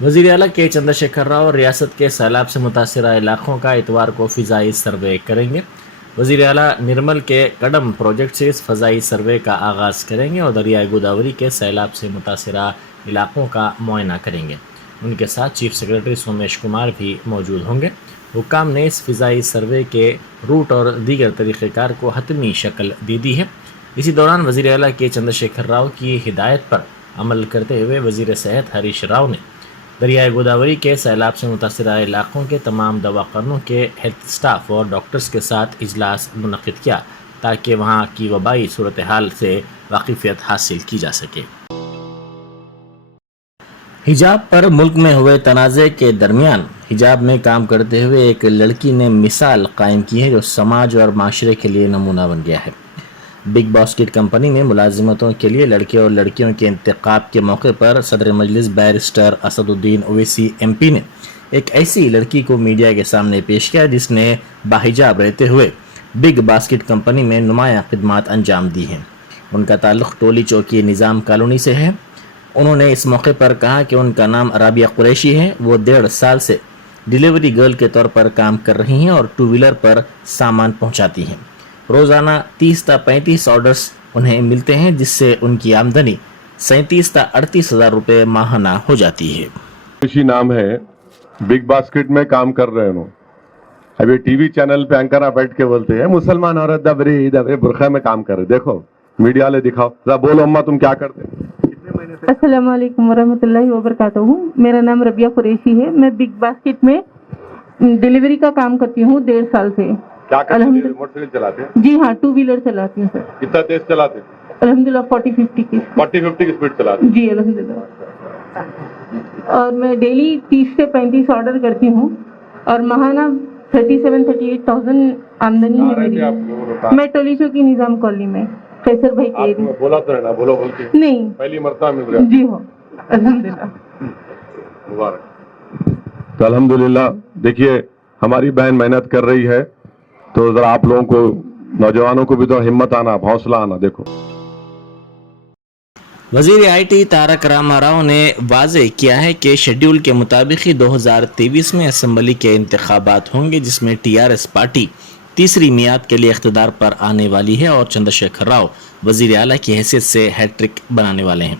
वज़ीर आला के चंद्रशेखर राव रियासत के सैलाब से मुतासरा इलाक़ों का इतवार को फ़िज़ाई सर्वे करेंगे। वज़ीर आला निर्मल के कदम प्रोजेक्ट से इस फ़ज़ाई सर्वे का आगाज़ करेंगे और दरियाए गोदावरी के सैलाब से मुतासरा इलाक़ों का मुआयना करेंगे। उनके साथ चीफ सेक्रेटरी सोमेश कुमार भी मौजूद होंगे। हुक्काम ने इस फ़िज़ाई सर्वे के रूट और दीगर तरीक़ेकार को हतमी शक्ल दे दी है। इसी दौरान वज़ीर आला के चंद्रशेखर राव की हिदायत पर अमल करते हुए वज़ीर सेहत हरीश राव ने दरियाए गोदावरी के सैलाब से मुतासरा इलाक़ों के तमाम दवाखानों के हेल्थ स्टाफ और डॉक्टर्स के साथ इजलास मुनक़िद किया ताकि वहाँ की वबाई सूरत हाल से वाकिफ़ियत हासिल की जा सके। हिजाब पर मुल्क में हुए तनाज़े के दरमियान हिजाब में काम करते हुए एक लड़की ने मिसाल कायम की है जो समाज और माशरे के लिए नमूना बन गया है। बिग बास्केट कंपनी में मुलाजिमतों के लिए लड़के और लड़कियों के इंतखाब के मौके पर सदर मजलिस बैरिस्टर असदुद्दीन ओवैसी MP ने एक ऐसी लड़की को मीडिया के सामने पेश किया जिसने बाहिजाब रहते हुए बिग बास्केट कंपनी में नुमाया खिदमात अंजाम दी हैं। उनका ताल्लुक़ टोली चौकी निज़ाम कॉलोनी से है। उन्होंने इस मौके पर कहा कि उनका नाम राबिया कुरैशी है। वो 1.5 साल से डिलीवरी गर्ल के तौर पर काम कर रही हैं और 2 व्हीलर पर सामान पहुंचाती हैं। रोज़ाना 30 ता 35 ऑर्डर्स उन्हें मिलते हैं जिससे उनकी आमदनी 37 ता 38 हज़ार रुपये माहाना हो जाती है। कुरैशी नाम है, बिग बास्केट में काम कर रहे हो। अभी टीवी चैनल पे एंकर आप बैठ के बोलते हैं मुसलमान औरत दबरे बुरखा में काम कर रहे। देखो मीडिया वाले दिखाओ जरा, बोलो अम्मा तुम क्या करते हो। अस्सलाम वालेकुम वरहमतुल्लाहि वबरकातुहू। मेरा नाम रबिया कुरैशी है। मैं बिग बास्केट में डिलीवरी का काम करती हूँ 1.5 साल से। क्या करते हैं? मोटरसाइकिल चलाते हैं? जी हाँ, 2 व्हीलर चलाती हूँ सर। कितना तेज चलाते हैं? अल्हम्दुलिल्लाह 40-50 की 40-50 की स्पीड चलाते हैं? जी अल्हम्दुलिल्लाह। और मैं डेली 30 से 35 ऑर्डर करती हूँ और माहाना 37-38,000 आमदनी है मेरी। मैं टोली चौकी निज़ाम कॉलोनी में कैसर भाई के एरिया। बोला तो है ना, बोलो बोल के नहीं, पहली मर्तबा मिल रहा है। जी हो अल्हम्दुलिल्लाह। मुबारक। तो अल्हम्दुलिल्लाह देखिए हमारी बहन मेहनत कर रही है, तो जरा आप लोगों को नौजवानों को भी तो हिम्मत आना, हौसला आना। देखो वज़ीर IT तारक रामा राव ने वाज़ेह किया है कि शेड्यूल के मुताबिक ही 2023 में असम्बली के इंतखाबात होंगे जिसमें TRS पार्टी तीसरी मियाद के लिए इख्तिदार पर आने वाली है और चंद्रशेखर राव वज़ीर आला की हैसियत से हैट्रिक बनाने वाले हैं।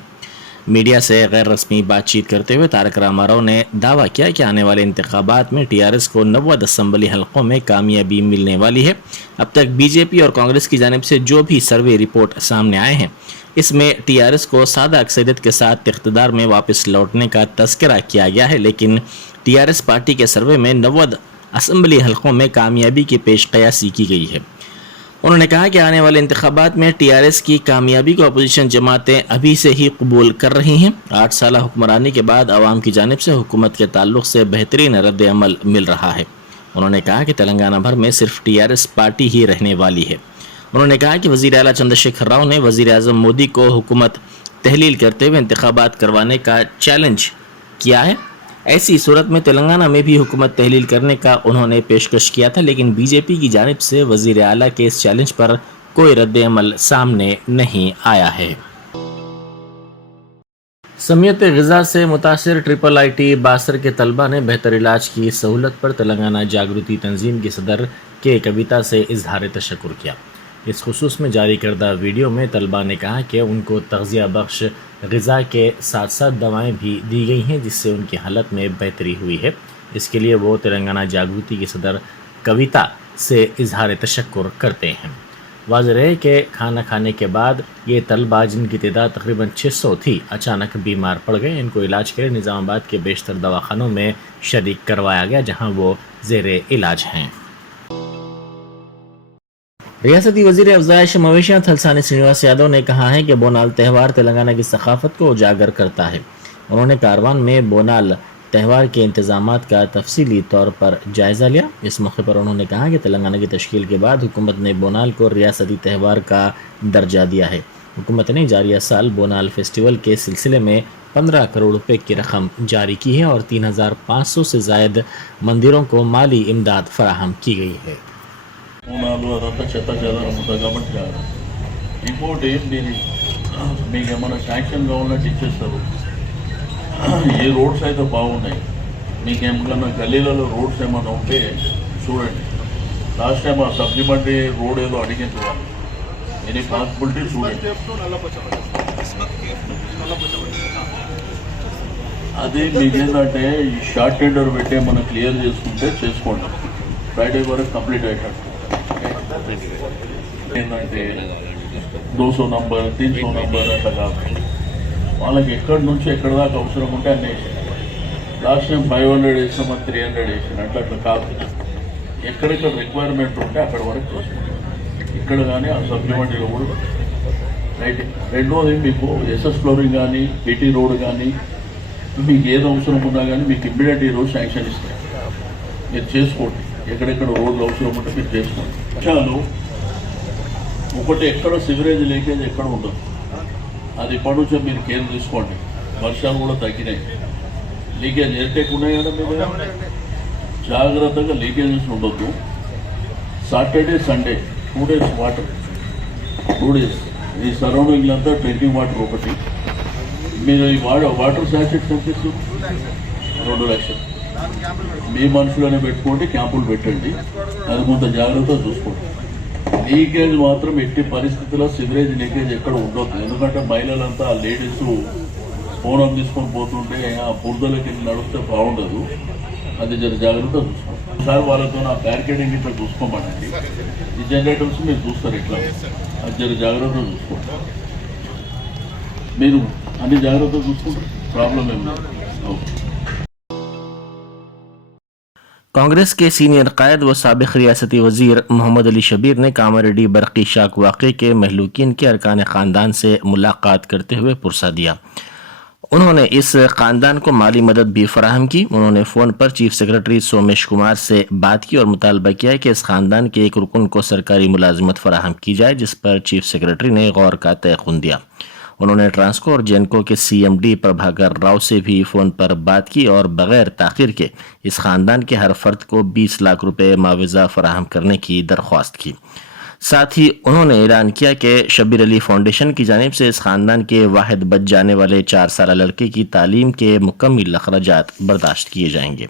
मीडिया से गैर रस्मी बातचीत करते हुए तारक रामा राव ने दावा किया कि आने वाले इंतखाबात में TRS को 90 असम्बली हलकों में कामयाबी मिलने वाली है। अब तक BJP और कांग्रेस की जानिब से जो भी सर्वे रिपोर्ट सामने आए हैं इसमें TRS को सादा अक्सरियत के साथ इख्तिदार में वापस लौटने का तज़किरा किया गया है, लेकिन TRS पार्टी के सर्वे में 90 असम्बली हलकों में कामयाबी की पेश क़यासी की गई है। उन्होंने कहा कि आने वाले इंतखाबात में TRS की कामयाबी को अपोजिशन जमातें अभी से ही कबूल कर रही हैं। 8 साल हुक्मरानी के बाद आवाम की जानिब से हुकूमत के ताल्लुक़ से बेहतरीन रद्द अमल मिल रहा है। उन्होंने कहा कि तेलंगाना भर में सिर्फ TRS पार्टी ही रहने वाली है। उन्होंने कहा कि वज़ीर आला चंद्रशेखर राव ने वज़ीर आज़म मोदी को हुकूमत तहलील करते हुए इंतखाबात करवाने का चैलेंज किया है। ऐसी सूरत में तेलंगाना में भी हुकूमत तहलील करने का उन्होंने पेशकश किया था, लेकिन BJP की जानिब से वज़ीर आला के इस चैलेंज पर कोई रद्द अमल सामने नहीं आया है। समियत ग़िज़ा से मुतासिर IIIT बासर के तलबा ने बेहतर इलाज की सहूलत पर तेलंगाना जागृति तंजीम की सदर के कविता से इजहार तशक्कुर किया। इस खुसूस में जारी करदा वीडियो में तलबा ने कहा कि उनको तग़ज़िया बख्श ग़िज़ा के साथ साथ दवाएं भी दी गई हैं जिससे उनकी हालत में बेहतरी हुई है। इसके लिए वो तेलंगाना जागृति की सदर कविता से इजहार तशक्कुर करते हैं। वाज़ेह है कि खाना खाने के बाद ये तलबा जिनकी तादाद तकरीबन 600 थी अचानक बीमार पड़ गए। इनको इलाज के लिए निज़ामाबाद के बेशतर दवाखानों में शरीक करवाया गया जहाँ वो ज़ेरे इलाज हैं। रियासती वज़ीर अफ़ज़ाइश मवेशियाँ थलसानी श्रीनिवास यादव ने कहा है कि बोनाल त्यौहार तेलंगाना की सकाफ़त को उजागर करता है। उन्होंने कारवान में बोनाल त्यौहार के इंतज़ामात का तफसीली तौर पर जायज़ा लिया। इस मौके पर उन्होंने कहा कि तेलंगाना की तश्कील के बाद हुकूमत ने बोनाल को रियासती त्यौहार का दर्जा दिया है। हुकूमत ने जारिया साल बोनाल फेस्टिवल के सिलसिले में 15 करोड़ रुपए की रकम जारी की है और 3,500 से ज़ायद मंदिरों को माली इमदाद फराहम की गई है। అదంతా చెత్త చెదారం ఉంటుంది కాబట్టి కాదు. ఇంకోటి ఏంటి, మీకు ఏమైనా శాంక్షన్ కావాలంటే ఇచ్చేస్తారు. ఏ రోడ్స్ అయితే బాగున్నాయి, మీకు ఏమన్నా గల్లీలలో రోడ్స్ ఏమైనా ఉంటే చూడండి. లాస్ట్ టైం ఆ సప్లిమెంటరీ రోడ్ ఏదో అడిగింది వాళ్ళు, ఎనీ పాసిబిలిటీ చూడండి. అది మీకు ఏంటంటే ఈ షార్ట్ టెండర్ పెట్టే మనం క్లియర్ చేసుకుంటే చేసుకోండి, ఫ్రైడే వరకు కంప్లీట్ అయ్యేటట్టు. ఏంటంటే 200 నంబర్ 300 నంబర్ అట్లా కాదు, వాళ్ళకి ఎక్కడి నుంచి ఎక్కడి దాకా అవసరం ఉంటే అన్నీ వేసాను. లాస్ట్ టైం 500 వేసామని 300 వేసాను, అట్లా కాదు. ఎక్కడెక్కడ రిక్వైర్మెంట్ ఉంటే అక్కడ వరకు చూసుకుంటాం. ఇక్కడ కానీ ఆ సప్లిమెంటరీలో కూడా రైట్. రెండోది మీకు ఎస్ఎస్ ఫ్లోరింగ్ కానీ పీటీ రోడ్ కానీ మీకు ఏది అవసరం ఉన్నా కానీ మీకు ఇమ్మీడియట్ ఈరోజు శాంక్షన్ ఇస్తాయి, మీరు చేసుకోండి. ఎక్కడెక్కడ రోడ్లు అవసరం ఉంటే మీరు చేసుకోండి. చాలు ఒకటి ఎక్కడ సివరేజ్ లీకేజ్ ఎక్కడ ఉండదు, అది ఇప్పటి నుంచే మీరు కేర్ తీసుకోండి. వర్షాలు కూడా తగ్గినాయి, లీకేజ్ ఎయిర్టెక్ ఉన్నాయి కదా మీరు జాగ్రత్తగా లీకేజెస్ ఉండొద్దు. Saturday Sunday 2 days water, 2 days ఈ సరౌండింగ్ అంతా డ్రింకింగ్ వాటర్ ఒకటి. మీరు ఈ వాటర్ శాచెట్స్ పంపిస్తూ 2 లక్షలు మీ మనుషులనే పెట్టుకోండి, క్యాంపులు పెట్టండి, అది కొంత జాగ్రత్తగా చూసుకోండి. లీకేజ్ మాత్రం ఎట్టి పరిస్థితుల్లో సివరేజ్ లీకేజ్ ఎక్కడ ఉండొద్దు. ఎందుకంటే మహిళలంతా లేడీస్ ఫోనం తీసుకొని పోతుంటే ఆ బురదలకి నడిస్తే బాగుండదు, అది జాగ్రత్తగా చూసుకోండి. ఒకసారి వాళ్ళతో నా బ్యారికేడింగ్ ఇట్లా చూసుకోమనండి. ఈ జనరేటర్స్ మీరు చూస్తారు ఇట్లా, అది జాగ్రత్తగా చూసుకోండి. మీరు అన్ని జాగ్రత్తగా చూసుకుంటారు, ప్రాబ్లం ఏం లేదు. ఓకే. कांग्रेस के सीनियर कायद व साबिक रियासती वजीर मोहम्मद अली शबीर ने कामारेड्डी बरकी शाक वाक़े के महलूकीन के अरकान ख़ानदान से मुलाकात करते हुए पुरसा दिया। उन्होंने इस ख़ानदान को माली मदद भी फराहम की। उन्होंने फ़ोन पर चीफ सेक्रेटरी सोमेश कुमार से बात की और मुतालबा किया कि इस ख़ानदान के एक रुकन को सरकारी मुलाजमत फराहम की जाए, जिस पर चीफ सेक्रेटरी ने गौर का तयक़ुन दिया। उन्होंने ट्रांसको और जेनको के CMD प्रभाकर राव से भी फ़ोन पर बात की और बग़ैर ताख़िर के इस ख़ानदान के हर फ़र्द को 20 लाख रुपए मुआवज़ा फ़राहम करने की दरख्वास्त की। साथ ही उन्होंने ऐलान किया कि शबीर अली फाउंडेशन की जानिब से इस ख़ानदान के वाहिद बच जाने वाले 4 साल लड़के की तालीम के मुकम्मल अखराजात बर्दाश्त किए जाएंगे।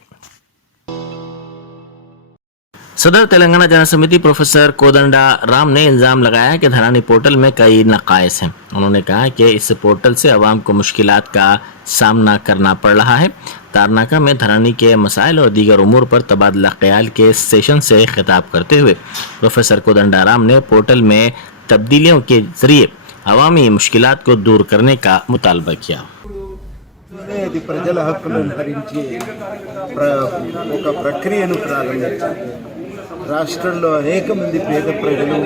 सदर तेलंगाना जन समिति प्रोफेसर कोदंडा राम ने इल्ज़ाम लगाया कि धरानी पोर्टल में कई नक़ाइस हैं। उन्होंने कहा कि इस पोर्टल से अवाम को मुश्किलात का सामना करना पड़ रहा है। तारनाका में धरानी के मसाइल और दीगर उमूर पर तबादला ख्याल के सेशन से खिताब करते हुए प्रोफेसर कोदंडा राम ने पोर्टल में तब्दीलियों के ज़रिए अवामी मुश्किलात को दूर करने का मुतालबा किया। అది ప్రజల హక్కులను హరించి ఒక ప్రక్రియను ప్రారంభించింది. రాష్ట్రంలో అనేక మంది పేద ప్రజలు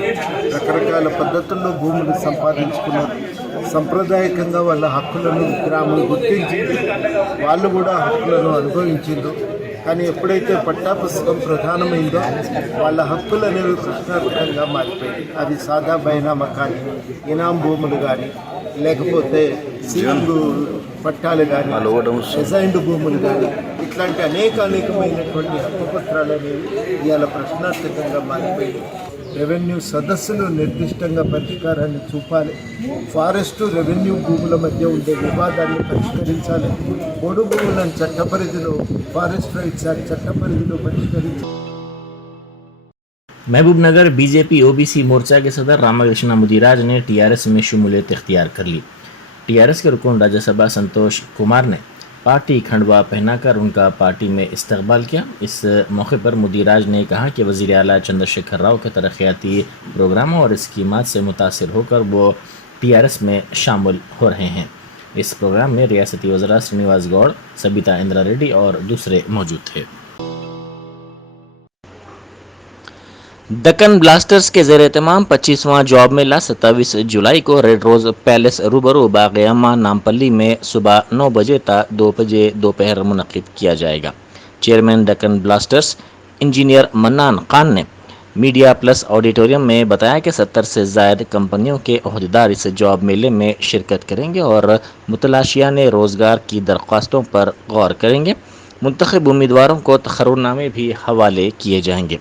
రకరకాల పద్ధతుల్లో భూములు సంపాదించుకున్నారు. సంప్రదాయకంగా వాళ్ళ హక్కులను గ్రామం గుర్తించింది, వాళ్ళు కూడా హక్కులను అనుభవించారు. కానీ ఎప్పుడైతే పట్టా పుస్తకం ప్రధానమైందో వాళ్ళ హక్కులు అనేవి ప్రశ్నార్థకంగా మారిపోయాయి. అది సాదా బైనామా కానీ, ఇనాం భూములు కానీ, లేకపోతే సీలింగ్ పట్టాలు కానీ, డిజైన్డ్ భూములు కానీ, ఇట్లాంటి అనేకమైనటువంటి హక్కు పత్రాలు అనేవి ఇవాళ ప్రశ్నార్థకంగా మారిపోయాయి. రెవెన్యూ సదస్సులు నిర్దిష్టంగా పరిష్కారాన్ని చూపాలి. ఫారెస్టు రెవెన్యూ భూముల మధ్య ఉండే వివాదాన్ని పరిష్కరించాలి. పొడు భూములను చట్టపరిధిలో ఫారెస్ట్ రైట్స్ యాక్ట్ చట్టపరిధిలో పరిష్కరించాలి. महबूबनगर बीजेपी ओबीसी मोर्चा के सदर रामाकृष्ण मुदिराज ने टीआरएस में शमूलियत इख्तियार कर ली। टीआरएस के रुकन राज्यसभा संतोष कुमार ने पार्टी खंडवा पहनाकर उनका पार्टी में इस्तकबाल किया। इस मौके पर मुदिराज ने कहा कि वज़ीर आला चंद्रशेखर राव के तरक्याती प्रोग्रामों और स्कीमात से मुतासिर होकर वो टीआरएस में शामिल हो रहे हैं। इस प्रोग्राम में रियासती वज़रा श्रीनिवास गौड़, सबिता इंद्रा रेड्डी और दूसरे मौजूद थे। दक्कन ब्लास्टर्स के ज़ेर एहतमाम 25वां जॉब मेला 27 जुलाई को रेड रोज़ पैलेस रूबरू बाग़ अम्मा नामपल्ली में सुबह 9 बजे ता 2 बजे दोपहर मुनक़िद किया जाएगा। Chairman Deccan blasters engineer mannan Khan ने मीडिया प्लस ऑडिटोरियम में बताया कि 70 से ज़ायद कंपनियों के अहदेदार इस जॉब मेले में शिरकत करेंगे और मुतलाशियान रोज़गार की दरख्वास्तों पर गौर करेंगे। मुंतखब उम्मीदवारों को तखर्रुरनामे भी हवाले किए जाएंगे।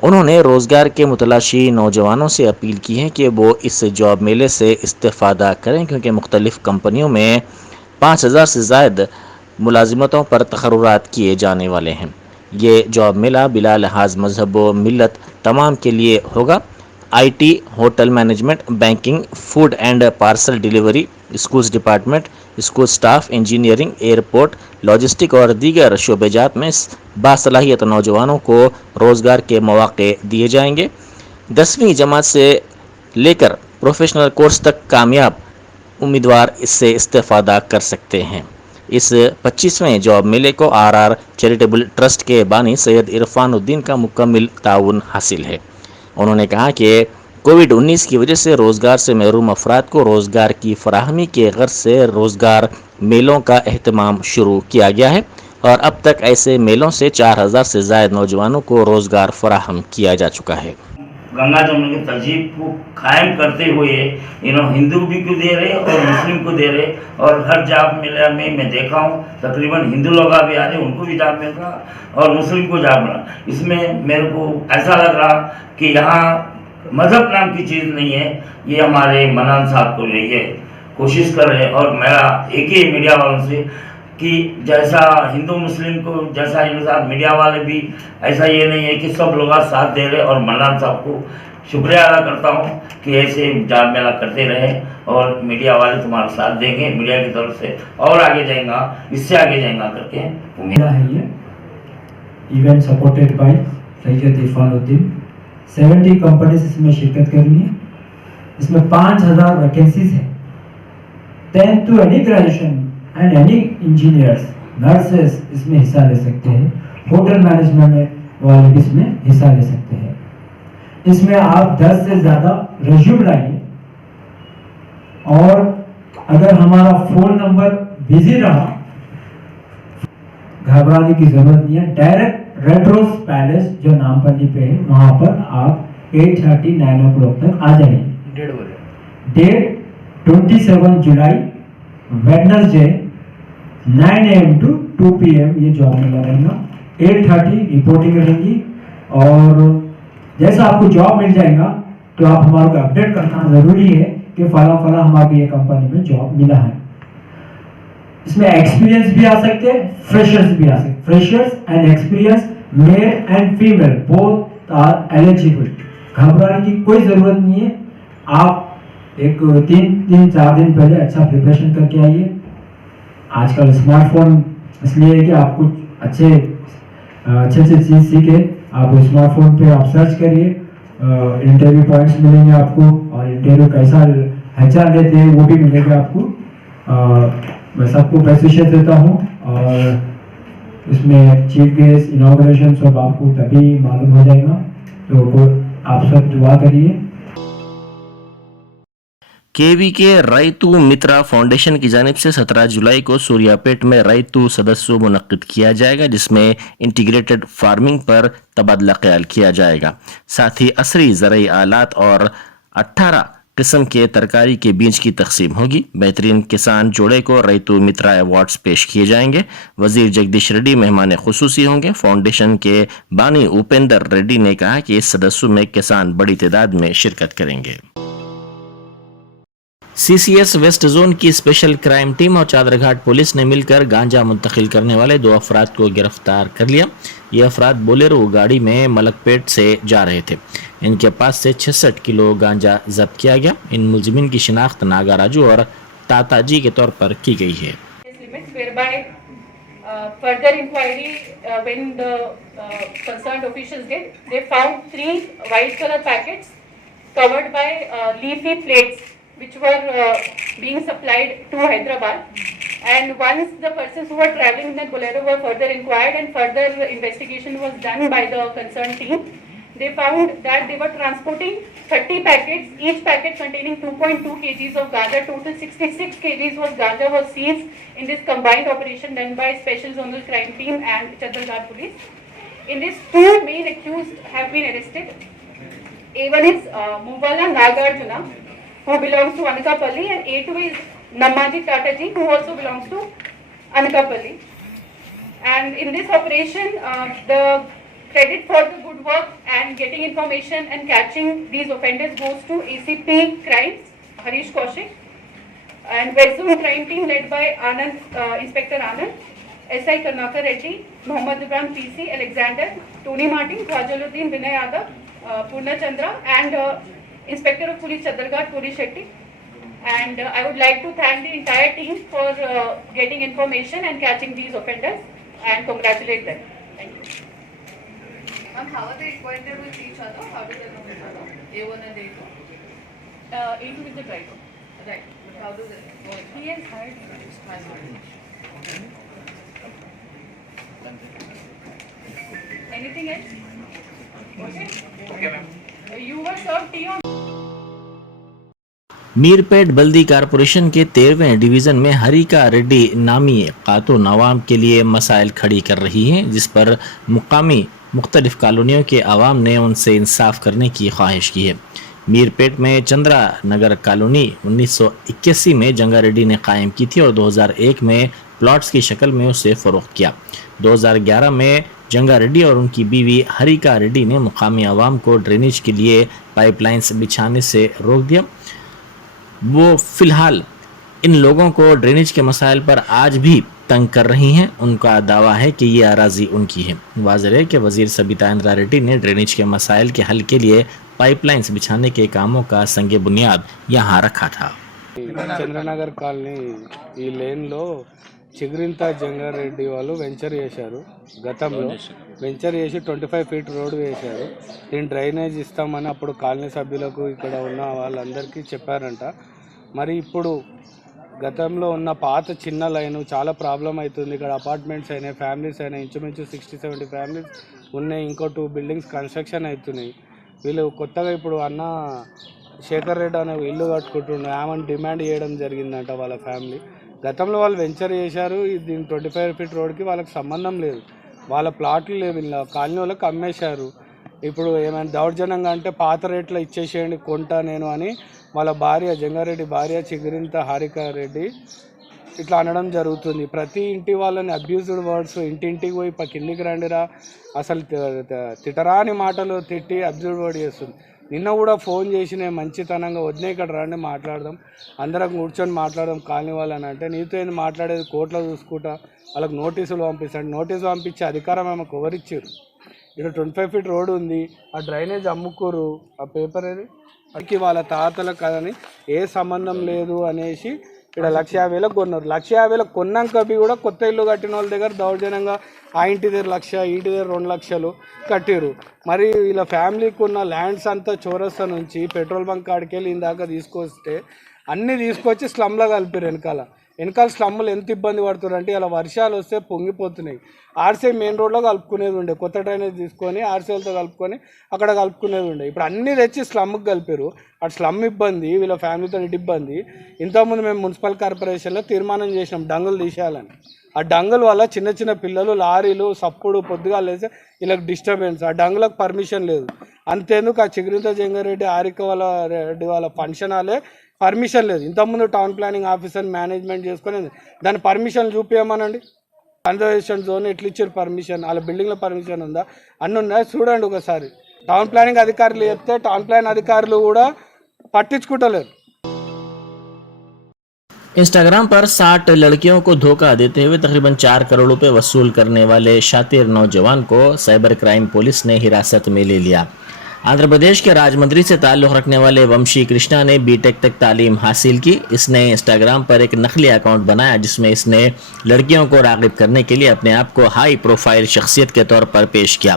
उन्होंने रोज़गार के मुतलाशी नौजवानों से अपील की है कि वो इस जॉब मेले से इस्तेफ़ादा करें, क्योंकि मुख्तलिफ़ कंपनियों में 5000 से ज़ायद मुलाजिमतों पर तकर्रुरात किए जाने वाले हैं। ये जॉब मेला बिला लिहाज मजहब व मिलत तमाम के लिए होगा। IT, hotel management, banking, food and parcel delivery, schools department, school staff, engineering, airport, logistic और दीगर शोबेजात में बासलाहियत नौजवानों को रोज़गार के मौके दिए जाएंगे। 10वीं जमात से लेकर प्रोफेशनल कोर्स तक कामयाब उम्मीदवार इससे इस्तेफादा कर सकते हैं। इस 25वें जॉब मेले को आरआर चैरिटेबल ट्रस्ट के बानी सैयद इरफानुद्दीन का मुकम्मल ताउन हासिल है। उन्होंने कहा कि कोविड-19 की वजह से रोज़गार से महरूम अफराद को रोज़गार की फराहमी के गर्ज से रोज़गार मेलों का अहतमाम शुरू किया गया है और अब तक ऐसे मेलों से 4000 से ज़ायद नौजवानों को रोज़गार फराहम किया जा चुका है। गंगा जमुना की तहजीब को कायम करते हुए हिंदू भी को दे रहे और मुस्लिम को दे रहे, और हर जॉब मेला में मैं देखा हूँ तकरीबन हिंदू लोग भी आ रहे, उनको भी जॉब मिल रहा और मुस्लिम को जॉब मिला। इसमें मेरे को ऐसा लग रहा कि यहाँ मजहब नाम की चीज़ नहीं है। ये हमारे मनान साहब को लिए कोशिश कर रहे हैं, और मेरा एक ही मीडिया वालों से कि जैसा हिंदू मुस्लिम को जैसा साथ मीडिया वाले भी ऐसा ये नहीं है कि सब लोग साथ दे रहे, और मल्लान साहब को शुक्रिया अदा करता हूँ कि ऐसे जॉब मेला करते रहे और मीडिया वाले तुम्हारा साथ देंगे, मीडिया की तरफ से और आगे जाएगा, इससे आगे जाएगा करके उम्मीद है। ये event supported by Syed Irfanuddin. 70 companies इसमें शिरकत करनी है। इसमें 5000 वैकेंसीज है। 10th to any graduation and any engineers, nurses इसमें हिस्सा ले सकते हैं। होटल मैनेजमेंट वाले भी इसमें हिस्सा ले सकते हैं। इसमें आप 10 से ज़्यादा रिज्यूम लाइए, और अगर हमारा फ़ोन नंबर बिजी रहा, घबराने की ज़रूरत नहीं है। डायरेक्ट रेड रोज पैलेस जो नामपल्ली पे है, वहाँ पर आप 8:30 9 o'clock तक आ जाइए। डेट 27 जुलाई वेडनेसडे 9 AM to 2 PM ये जॉब मेला रहेगा। 8:30 रिपोर्टिंग रहेगी, और जैसा आपको जॉब मिल जाएगा तो आप हमारे को अपडेट करना ज़रूरी है कि फला फला हमारे ये कंपनी में जॉब मिला है। इसमें एक्सपीरियंस भी आ सकते हैं, फ्रेशर्स भी आ सकते हैं। Freshers and experience male and female both are eligible. घबराने की कोई ज़रूरत नहीं है। आप एक 3-4 दिन पहले अच्छा प्रिपरेशन करके आइए। आजकल स्मार्टफोन इसलिए है कि आप कुछ अच्छे चीज़ सीखे। आप स्मार्टफोन पे आप सर्च करिए, इंटरव्यू पॉइंट्स मिलेंगे आपको, और इंटरव्यू कैसा HR लेते हैं वो भी मिलेगा आपको। मैं सबको बेस्ट विशेष देता हूँ, और इसमें चीफ गेस्ट इनॉग्रेशन सब आपको तभी मालूम हो जाएगा। तो आप सब दुआ करिए। केवी के रैतू मित्रा फाउंडेशन की जानिब से 17 जुलाई को सूर्यापेट में रैतू सदस्यों मुनक्किद किया जाएगा, जिसमें इंटीग्रेटेड फार्मिंग पर तबादला ख्याल किया जाएगा। साथ ही असरी ज़रई आलात और 18 किस्म के तरकारी के बीज की तकसीम होगी। बेहतरीन किसान जोड़े को रैतू मित्रा अवार्ड्स पेश किए जाएंगे। वजीर जगदीश रेड्डी मेहमान खुसूसी होंगे। फाउंडेशन के बानी उपेंद्र रेड्डी ने कहा कि इस सदस्यों में किसान बड़ी तादाद में शिरकत करेंगे। CCS वेस्ट जोन की स्पेशल क्राइम टीम और चादरघाट पुलिस ने मिलकर गांजा मुंतकिल करने वाले 2 अफराद को गिरफ्तार कर लिया। ये अफराद बोलेरो गाड़ी में मलकपेट से जा रहे थे। इनके पास से 66 किलो गांजा जब्त किया गया। इन मुलजिमिन की शिनाख्त नागा राजू और ताताजी के तौर पर की गई है। Further inquiry, when the concerned officials did, they found 3 white color packets covered by leafy plates, which were being supplied to Hyderabad. And once the persons who were traveling in that bolero were further inquired and further investigation was done by the concerned team, they found that they were transporting 30 packets, each packet containing 2.2 kgs of ganja. Total 66 kgs was ganja was seized in this combined operation done by Special Zonal Crime Team and Chhatraghat Police. In this, 2 main accused have been arrested. A1 is Muvala Nagarjuna, who belongs to Anakapalli, and A2 is Namaji Tataji, who also belongs to Anakapalli. And in this operation, the credit for the good work and getting information and catching these offenders goes to ACP Crimes, Harish Kaushik, and West Zone Crime Team led by Anand, Inspector Anand, SI Karnakar Reddy, Mohammad Ibrahim PC, Alexander, Tony Martin, Khwajaluddin Vinay Yadav, Purna Chandra, and Inspector of Police Chadraghat Puri Shetty. And I would like to thank the entire team for getting information and catching these offenders and congratulate them. Thank you. Ma'am, how are they acquainted with each other? How do they know each other? A1 and A2? A2 is the driver. Right. But how do they know? He has hired me. Anything else? Okay. Okay, ma'am. You were served tea on. Meerpet बल्दी corporation के 13वें division में हरिका रेड्डी नामी खातून अवाम के लिए मसाइल खड़ी कर रही हैं, जिस पर मुकामी मुख्तलिफ कॉलोनियों के अवाम ने उनसे इंसाफ करने की ख्वाहिश की है। मीरपेट में चंद्रा नगर कॉलोनी 1981 में जंगा रेड्डी ने कायम की थी और 2001 में प्लॉट्स की शक्ल में उसे फ़रोख्त किया। 2011 में जंगा रेड्डी और उनकी बीवी हरिका रेड्डी ने मुकामी अवाम को ड्रेनेज के लिए पाइपलाइंस बिछाने से रोक दिया। वो फ़िलहाल इन लोगों को ड्रेनेज के मसाइल पर आज भी तंग कर रही हैं। उनका दावा है कि ये अराज़ी उनकी है। वाज़ेह है कि वज़ीर सबिता इंदिरा रेड्डी ने ड्रेनेज के मसाइल के हल के लिए पाइपलाइंस बिछाने के कामों का संग बुनियाद यहाँ रखा था। చంద్రనగర్ కాలనీ ఈ లేన్లో చిగురింత జంగారెడ్డి వాళ్ళు వెంచర్ చేశారు. గతంలో వెంచర్ చేసి 25 ఫీట్ రోడ్ వేశారు. దీని డ్రైనేజ్ ఇస్తామని అప్పుడు కాలనీ సభ్యులకు ఇక్కడ ఉన్న వాళ్ళందరికీ చెప్పారంట. మరి ఇప్పుడు గతంలో ఉన్న పాత చిన్న లైను చాలా ప్రాబ్లం అవుతుంది. ఇక్కడ అపార్ట్మెంట్స్ అయినాయి, ఫ్యామిలీస్ అయినాయి, ఇంచుమించు 60-70 ఫ్యామిలీస్ ఉన్నాయి. ఇంకో 2 బిల్డింగ్స్ కన్స్ట్రక్షన్ అవుతున్నాయి. వీళ్ళు కొత్తగా ఇప్పుడు అన్న శేఖర్ రెడ్డి అనే ఇల్లు కట్టుకుంటున్నారు. ఆమెను డిమాండ్ చేయడం జరిగిందంట వాళ్ళ ఫ్యామిలీ. గతంలో వాళ్ళు వెంచర్ చేశారు. దీని 25 ఫీట్ రోడ్కి వాళ్ళకి సంబంధం లేదు. వాళ్ళ ప్లాట్లు లేవు, ఇలా కాలనీ వాళ్ళకి అమ్మేశారు. ఇప్పుడు ఏమైనా దౌర్జన్యంగా అంటే పాత రేట్లో ఇచ్చేసేయండి కొంటా నేను అని వాళ్ళ భార్య జంగారెడ్డి భార్య చిగురింత హారికా రెడ్డి ఇట్లా అనడం జరుగుతుంది. ప్రతి ఇంటి వాళ్ళని అబ్యూజ్డ్ వర్డ్స్, ఇంటింటికి పోయి కిందికి రండిరా, అసలు తిటరాని మాటలు తిట్టి అబ్యూజ్డ్ వర్డ్ చేస్తుంది. నిన్న కూడా ఫోన్ చేసి నేను మంచితనంగా వదిలే ఇక్కడ రండి మాట్లాడదాం, అందరం కూర్చొని మాట్లాడదాం కాలనీ వాళ్ళని అంటే, నీతో ఏంది మాట్లాడేది, కోర్టులో చూసుకుంటా, వాళ్ళకి నోటీసులు పంపిస్తాడు. నోటీసు పంపించే అధికారం ఆమెకు ఎవరిచ్చారు? ఇక్కడ 25 ఫీట్ రోడ్ ఉంది, ఆ డ్రైనేజ్ అమ్ముకోరు, ఆ పేపర్ ఏది అడికి వాళ్ళ తాతల కదని ఏ సంబంధం లేదు అనేసి ఇక్కడ 1,50,000 కొన్నారు. 1,50,000 కొన్నాక కూడా కొత్త ఇల్లు కట్టిన వాళ్ళ దగ్గర దౌర్జన్యంగా ఆ ఇంటి దగ్గర 1,00,000, ఇంటి దగ్గర 2 లక్షలు కట్టారు. మరి వీళ్ళ ఫ్యామిలీకి ఉన్న ల్యాండ్స్ అంతా చౌరస్తా నుంచి పెట్రోల్ బంక్ కాడికి వెళ్ళి ఇందాక తీసుకొస్తే అన్నీ తీసుకొచ్చి స్లమ్లో కలిపారు. వెనకాల స్లమ్లు ఎంత ఇబ్బంది పడుతున్నారు అంటే ఇలా వర్షాలు వస్తే పొంగిపోతున్నాయి. ఆర్సీ మెయిన్ రోడ్లో కలుపుకునేది ఉండే, కొత్త డ్రైనేజ్ తీసుకొని ఆర్సీలతో కలుపుకొని అక్కడ కలుపుకునేది ఉండే. ఇప్పుడు అన్నీ తెచ్చి స్లమ్కి కలిపారు. అటు స్లమ్ ఇబ్బంది, వీళ్ళ ఫ్యామిలీతో ఇటు ఇబ్బంది. ఇంతకుముందు మేము మున్సిపల్ కార్పొరేషన్లో తీర్మానం చేసినాం డంగులు తీసేయాలని. ఆ డంగుల వల్ల చిన్న చిన్న పిల్లలు, లారీలు, సప్పుడు పొద్దుగా లేస్తే వీళ్ళకి డిస్టర్బెన్స్. ఆ డంగులకు పర్మిషన్ లేదు. అంతేందుకు ఆ చిగురింత జంగారెడ్డి హారిక వాళ్ళ రెడ్డి వాళ్ళ ఫంక్షన్ హాలే పర్మిషన్ లేదు. ఇంతకుముందు టౌన్ ప్లానింగ్ ఆఫీసర్ మేనేజ్మెంట్ చేసుకుని దాని పర్మిషన్ చూపించమనండి. కన్జర్వేషన్ జోన్ ఎట్లా ఇచ్చారు పర్మిషన్, వాళ్ళ బిల్డింగ్లో పర్మిషన్ ఉందా, అన్నీ ఉన్నాయి చూడండి ఒకసారి. టౌన్ ప్లానింగ్ అధికారులు చెప్తే టౌన్ ప్లాన్ అధికారులు కూడా పట్టించుకుంటలేరు. इंस्टाग्राम पर 60 लड़कियों को धोखा देते हुए तकरीबन 4 करोड़ रुपए वसूल करने वाले शातिर नौजवान को साइबर क्राइम पुलिस ने हिरासत में ले लिया। आंध्र प्रदेश के राजमंड्री से ताल्लुक़ रखने वाले वंशी कृष्णा ने बीटेक तक तालीम हासिल की। इसने इंस्टाग्राम पर एक नकली अकाउंट बनाया जिसमें इसने लड़कियों को राग़िब करने के लिए अपने आप को हाई प्रोफाइल शख्सियत के तौर पर पेश किया।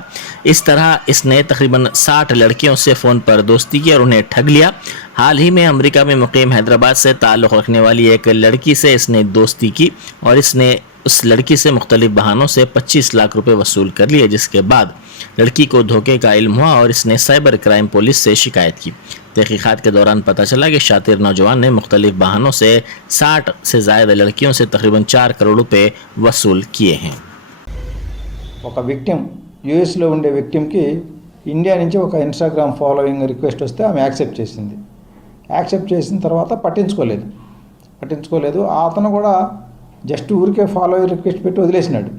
इस तरह इसने तकरीबन 60 लड़कियों से फ़ोन पर दोस्ती की और उन्हें ठग लिया। हाल ही में अमेरिका में मुकीम हैदराबाद से ताल्लुक़ रखने वाली एक लड़की से इसने दोस्ती की और इसने उस लड़की से मुख्तलिफ बहानों से 25 लाख रुपए वसूल कर लिए, जिसके बाद लड़की को धोखे का इल्म हुआ और इसने साइबर क्राइम पुलिस से शिकायत की। तहकीक़ात के दौरान पता चला कि शातिर नौजवान ने मुख्तलिफ बहानों से 60 से ज़्यादा लड़कियों से तकरीबन 4 करोड़ रुपए वसूल किए हैं। ఒక విక్టిమ్ యూఎస్లో ఉండే విక్టిమ్కి ఇండియా నుంచి ఒక ఇన్స్టాగ్రామ్ ఫాలోయింగ్ రిక్వెస్ట్ వస్తే ఆమె యాక్సెప్ట్ చేసింది. యాక్సెప్ట్ చేసిన తర్వాత పట్టించుకోలేదు. అతను కూడా జస్ట్ ఊరికే ఫాలోయింగ్ రిక్వెస్ట్ పెట్టి వదిలేసినాడు.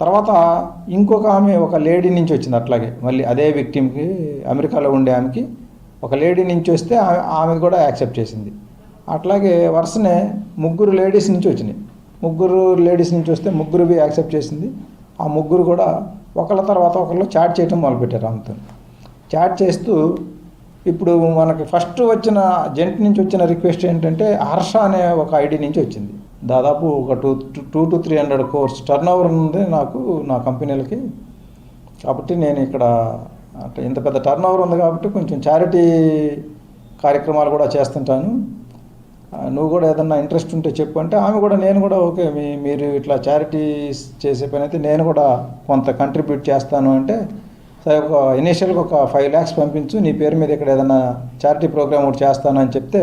తర్వాత ఇంకొక ఆమె ఒక లేడీ నుంచి వచ్చింది. అట్లాగే మళ్ళీ అదే విక్టిమ్కి అమెరికాలో ఉండే ఆమెకి ఒక లేడీ నుంచి వస్తే ఆమె కూడా యాక్సెప్ట్ చేసింది. అట్లాగే వరుసనే 3 లేడీస్ నుంచి వచ్చినాయి. ముగ్గురు లేడీస్ నుంచి వస్తే ముగ్గురువి యాక్సెప్ట్ చేసింది. ఆ ముగ్గురు కూడా ఒకళ్ళ తర్వాత ఒకళ్ళు చాట్ చేయటం మొదలుపెట్టారు ఆమెతో. చాట్ చేస్తూ ఇప్పుడు మనకి ఫస్ట్ వచ్చిన జెంట్ నుంచి వచ్చిన రిక్వెస్ట్ ఏంటంటే హర్ష అనే ఒక ఐడి నుంచి వచ్చింది. దాదాపు ఒక 200 to 300 crores టర్న్ ఓవర్ ఉంది నాకు, నా కంపెనీలకి. కాబట్టి నేను ఇక్కడ అంటే ఇంత పెద్ద టర్న్ ఓవర్ ఉంది కాబట్టి కొంచెం చారిటీ కార్యక్రమాలు కూడా చేస్తుంటాను, నువ్వు కూడా ఏదన్నా ఇంట్రెస్ట్ ఉంటే చెప్పు అంటే ఆమె కూడా నేను కూడా ఓకే మీరు ఇట్లా చారిటీ చేసే పని అయితే నేను కూడా కొంత కంట్రిబ్యూట్ చేస్తాను అంటే సరే ఒక ఇనీషియల్గా ఒక 5 lakhs పంపించు, నీ పేరు మీద ఇక్కడ ఏదైనా చారిటీ ప్రోగ్రామ్ ఒకటి చేస్తాను అని చెప్తే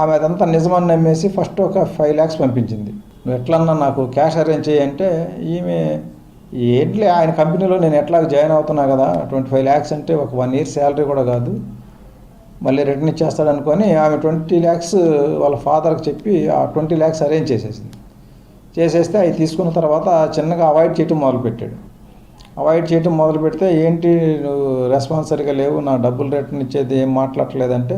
ఆమె అదంతా నిజమని నమ్మేసి ఫస్ట్ ఒక 5 lakhs పంపించింది. నువ్వు ఎట్లన్నా నాకు క్యాష్ అరేంజ్ చేయంటే ఈమె ఏంట్లే ఆయన కంపెనీలో నేను ఎట్లా జాయిన్ అవుతున్నా కదా, 25 lakhs అంటే ఒక 1 year శాలరీ కూడా కాదు, మళ్ళీ రిటర్న్ ఇచ్చేస్తాడనుకొని ఆమె 20 lakhs వాళ్ళ ఫాదర్కి చెప్పి ఆ 20 lakhs అరేంజ్ చేసేసింది. చేసేస్తే అవి తీసుకున్న తర్వాత చిన్నగా అవాయిడ్ చేయటం మొదలుపెట్టాడు. అవాయిడ్ చేయటం మొదలు పెడితే ఏంటి నువ్వు రెస్పాన్స్ సరిగా లేవు, నా డబ్బులు రిటర్న్ ఇచ్చేది ఏం మాట్లాడలేదంటే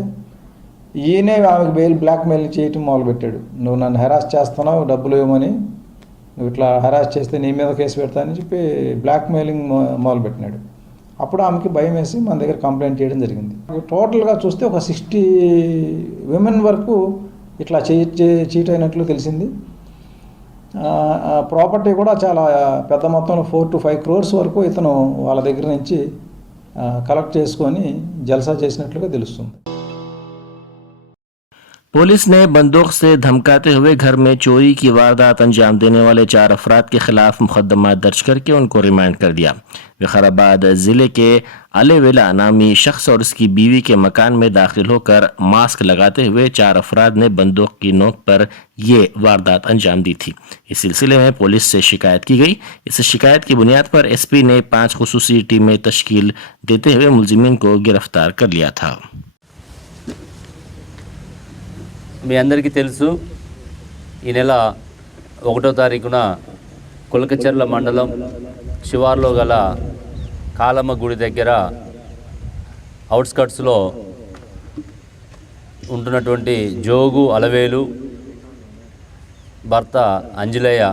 ఈయనే ఆమెకు బ్లాక్మెయిల్ చేయటం మొదలుపెట్టాడు. నువ్వు నన్ను హెరాస్ చేస్తున్నావు, డబ్బులు ఇవ్వమని, నువ్వు ఇట్లా హెరాస్ చేస్తే నీ మీద కేసు పెడతానని చెప్పి బ్లాక్మెయిలింగ్ మొదలుపెట్టినాడు. అప్పుడు ఆమెకి భయం వేసి మన దగ్గర కంప్లైంట్ చేయడం జరిగింది. టోటల్గా చూస్తే ఒక 60 women వరకు ఇట్లా చీట్ అయినట్లు తెలిసింది. ప్రాపర్టీ కూడా చాలా పెద్ద మొత్తంలో 4 to 5 crores వరకు ఇతను వాళ్ళ దగ్గర నుంచి కలెక్ట్ చేసుకొని జల్సా చేసినట్లుగా తెలుస్తుంది. पुलिस ने बंदूक से धमकाते हुए घर में चोरी की वारदात अंजाम देने वाले 4 अफराद के खिलाफ मुकदमा दर्ज करके उनको रिमांड कर दिया। विकाराबाद जिले के अलेवेला नामी शख्स और उसकी बीवी के मकान में दाखिल होकर मास्क लगाते हुए 4 अफराद ने बंदूक की नोक पर ये वारदात अंजाम दी थी। इस सिलसिले में पुलिस से शिकायत की गई। इस शिकायत की बुनियाद पर एसपी ने 5 खुसूसी टीमें तश्कील देते हुए मुलजिमीन को गिरफ्तार कर लिया था। మీ అందరికీ తెలుసు, ఈ నెల 1వ తారీఖున కులకచర్ల మండలం శివార్లో గల కాలమ్మ గుడి దగ్గర అవుట్స్కట్స్లో ఉంటున్నటువంటి జోగు అలవేలు భర్త అంజలయ్య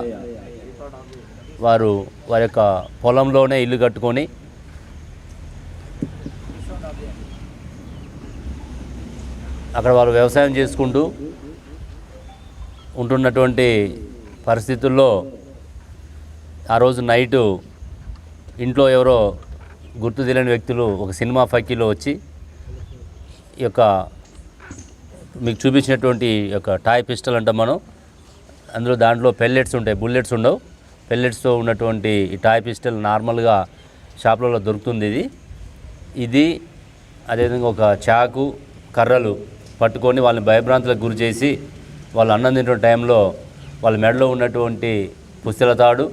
వారి యొక్క పొలంలోనే ఇల్లు కట్టుకొని అక్కడ వాళ్ళు వ్యవసాయం చేసుకుంటూ ఉంటున్నటువంటి పరిస్థితుల్లో ఆ రోజు నైటు ఇంట్లో ఎవరో గుర్తు తెలియని వ్యక్తులు ఒక సినిమా ఫకీలో వచ్చి ఈ యొక్క మీకు చూపించినటువంటి యొక్క టాయ్ పిస్టల్ అంటాం మనం, దాంట్లో పెల్లెట్స్ ఉంటాయి, బుల్లెట్స్ ఉండవు. పెల్లెట్స్తో ఉన్నటువంటి ఈ టాయ్ పిస్టల్ నార్మల్గా షాపులలో దొరుకుతుంది. ఇది అదేవిధంగా ఒక చాకు, కర్రలు పట్టుకొని వాళ్ళని భయభ్రాంతులకు గురి చేసి వాళ్ళు అన్నం తింటున్న టైంలో వాళ్ళ మెడలో ఉన్నటువంటి పుస్తెల తాడు,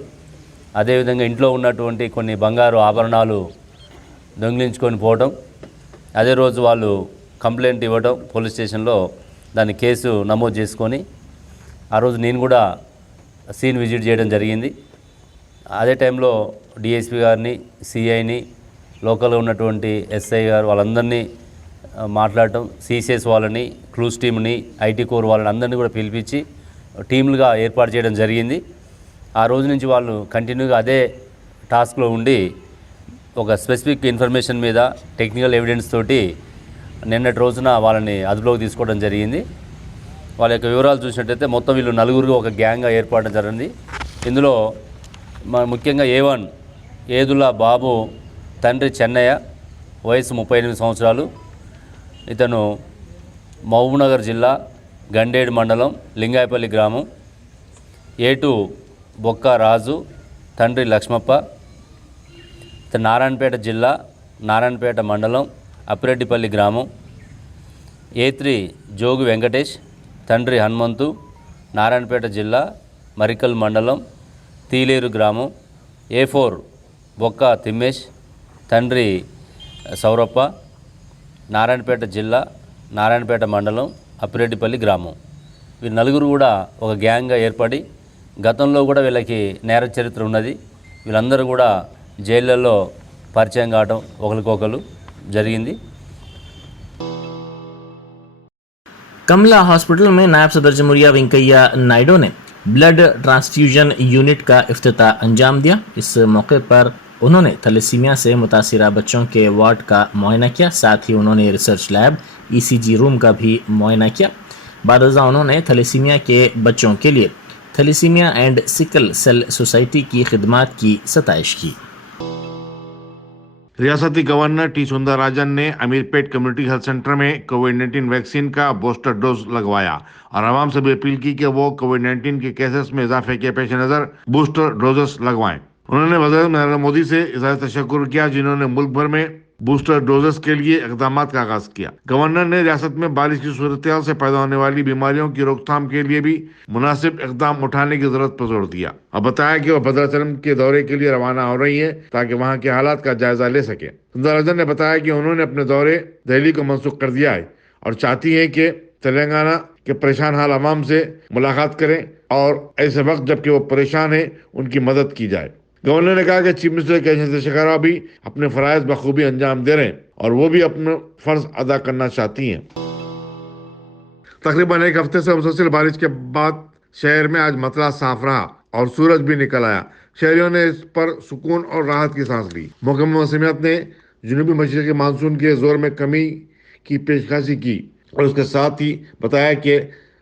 అదేవిధంగా ఇంట్లో ఉన్నటువంటి కొన్ని బంగారు ఆభరణాలు దొంగిలించుకొని పోవటం, అదే రోజు వాళ్ళు కంప్లైంట్ ఇవ్వటం పోలీస్ స్టేషన్లో, దాన్ని కేసు నమోదు చేసుకొని ఆ రోజు నేను కూడా సీన్ విజిట్ చేయడం జరిగింది. అదే టైంలో డిఎస్పీ గారిని, సిఐని, లోకల్గా ఉన్నటువంటి ఎస్ఐ గారు వాళ్ళందరినీ మాట్లాడటం, సిసిఎస్ వాళ్ళని, క్లూస్ టీమ్ని, ఐటీ కోర్ వాళ్ళని అందరినీ కూడా పిలిపించి టీములుగా ఏర్పాటు చేయడం జరిగింది. ఆ రోజు నుంచి వాళ్ళు కంటిన్యూగా అదే టాస్క్లో ఉండి ఒక స్పెసిఫిక్ ఇన్ఫర్మేషన్ మీద టెక్నికల్ ఎవిడెన్స్ తోటి నిన్నటి రోజున వాళ్ళని అదుపులోకి తీసుకోవడం జరిగింది. వాళ్ళ యొక్క వివరాలు చూసినట్టయితే మొత్తం వీళ్ళు 4గురుగా ఒక గ్యాంగ్గా ఏర్పడడం జరిగింది. ఇందులో ముఖ్యంగా A1 ఏదుల్లా బాబు తండ్రి చెన్నయ్య, వయసు 38 సంవత్సరాలు. ఇతను మహబూబ్నగర్ జిల్లా గండేడు మండలం లింగాయపల్లి గ్రామం. A2 బొక్క రాజు, తండ్రి లక్ష్మప్ప. ఇతను నారాయణపేట జిల్లా నారాయణపేట మండలం అప్పిరెడ్డిపల్లి గ్రామం. A3 జోగు వెంకటేష్, తండ్రి హనుమంతు, నారాయణపేట జిల్లా మరికల్ మండలం తీలేరు గ్రామం. A4 బొక్క తిమ్మేష్, తండ్రి సౌరప్ప, నారాయణపేట జిల్లా నారాయణపేట మండలం అప్పిరెడ్డిపల్లి గ్రామం. వీరు 4గురు కూడా ఒక గ్యాంగ్గా ఏర్పడి గతంలో కూడా వీళ్ళకి నేర చరిత్ర ఉన్నది. వీళ్ళందరూ కూడా జైళ్ళల్లో పరిచయం కావడం ఒకరికొకరు జరిగింది. कमला हॉस्पिटल में नायब सदर जमहूरिया वेंकैया नायडू ने ब्लड ट्रांसफ्यूजन यूनिट का इफ्तिताह अंजाम दिया। इस मौके पर उन्होंने थैलेसीमिया से मुतासिरा बच्चों के वार्ड का मुआयना किया। साथ ही उन्होंने रिसर्च लैब, ECG रूम का भी मुआयना किया। बाद अज़ा उन्होंने थैलेसीमिया के बच्चों के लिए thalassaemia and sickle cell society की खिदमात की सताइश की। रियासती गवर्नर टी सुंदरराजन ने अमीरपेट कम्युनिटी हेल्थ सेंटर में कोविड-19 वैक्सीन का बूस्टर डोज लगवाया और आवाम से भी अपील की कि वो कोविड-19 के केसेस में इजाफे के पेश नजर बूस्टर डोजेस लगवाएं। उन्होंने वज़ीर नरेंद्र मोदी से इज़हार तशक्कुर किया जिन्होंने मुल्क भर में बूस्टर डोजेस के लिए इक़दाम का आगाज किया। गवर्नर ने रियासत में बारिश की सूरत से पैदा होने वाली बीमारियों की रोकथाम के लिए भी मुनासिब इक़दाम उठाने की जरूरत पर जोर दिया और बताया कि वह भद्राचलम के दौरे के लिए रवाना हो रही है ताकि वहां के हालात का जायजा ले सके। सुंदरराजन ने बताया कि उन्होंने अपने दौरे दिल्ली को मनसूख कर दिया है और चाहती है कि तेलंगाना के परेशान हाल अवाम से मुलाकात करें और ऐसे वक्त जबकि वो परेशान है उनकी मदद की जाए। गवर्नर ने कहा कि चीफ मिनिस्टर के चंद्रशेखर राव भी अपने फराइज बखूबी अंजाम दे रहे हैं और वो भी अपना फर्ज अदा करना चाहती हैं। तकरीबन एक हफ्ते से मुसलसल बारिश के बाद शहर में आज मतला साफ रहा और सूरज भी निकल आया। शहरियों ने इस पर सुकून और राहत की सांस ली। महकमा मौसमियात ने जनूबी मशरक़ी मानसून के जोर में कमी की पेशकशी की और उसके साथ ही बताया कि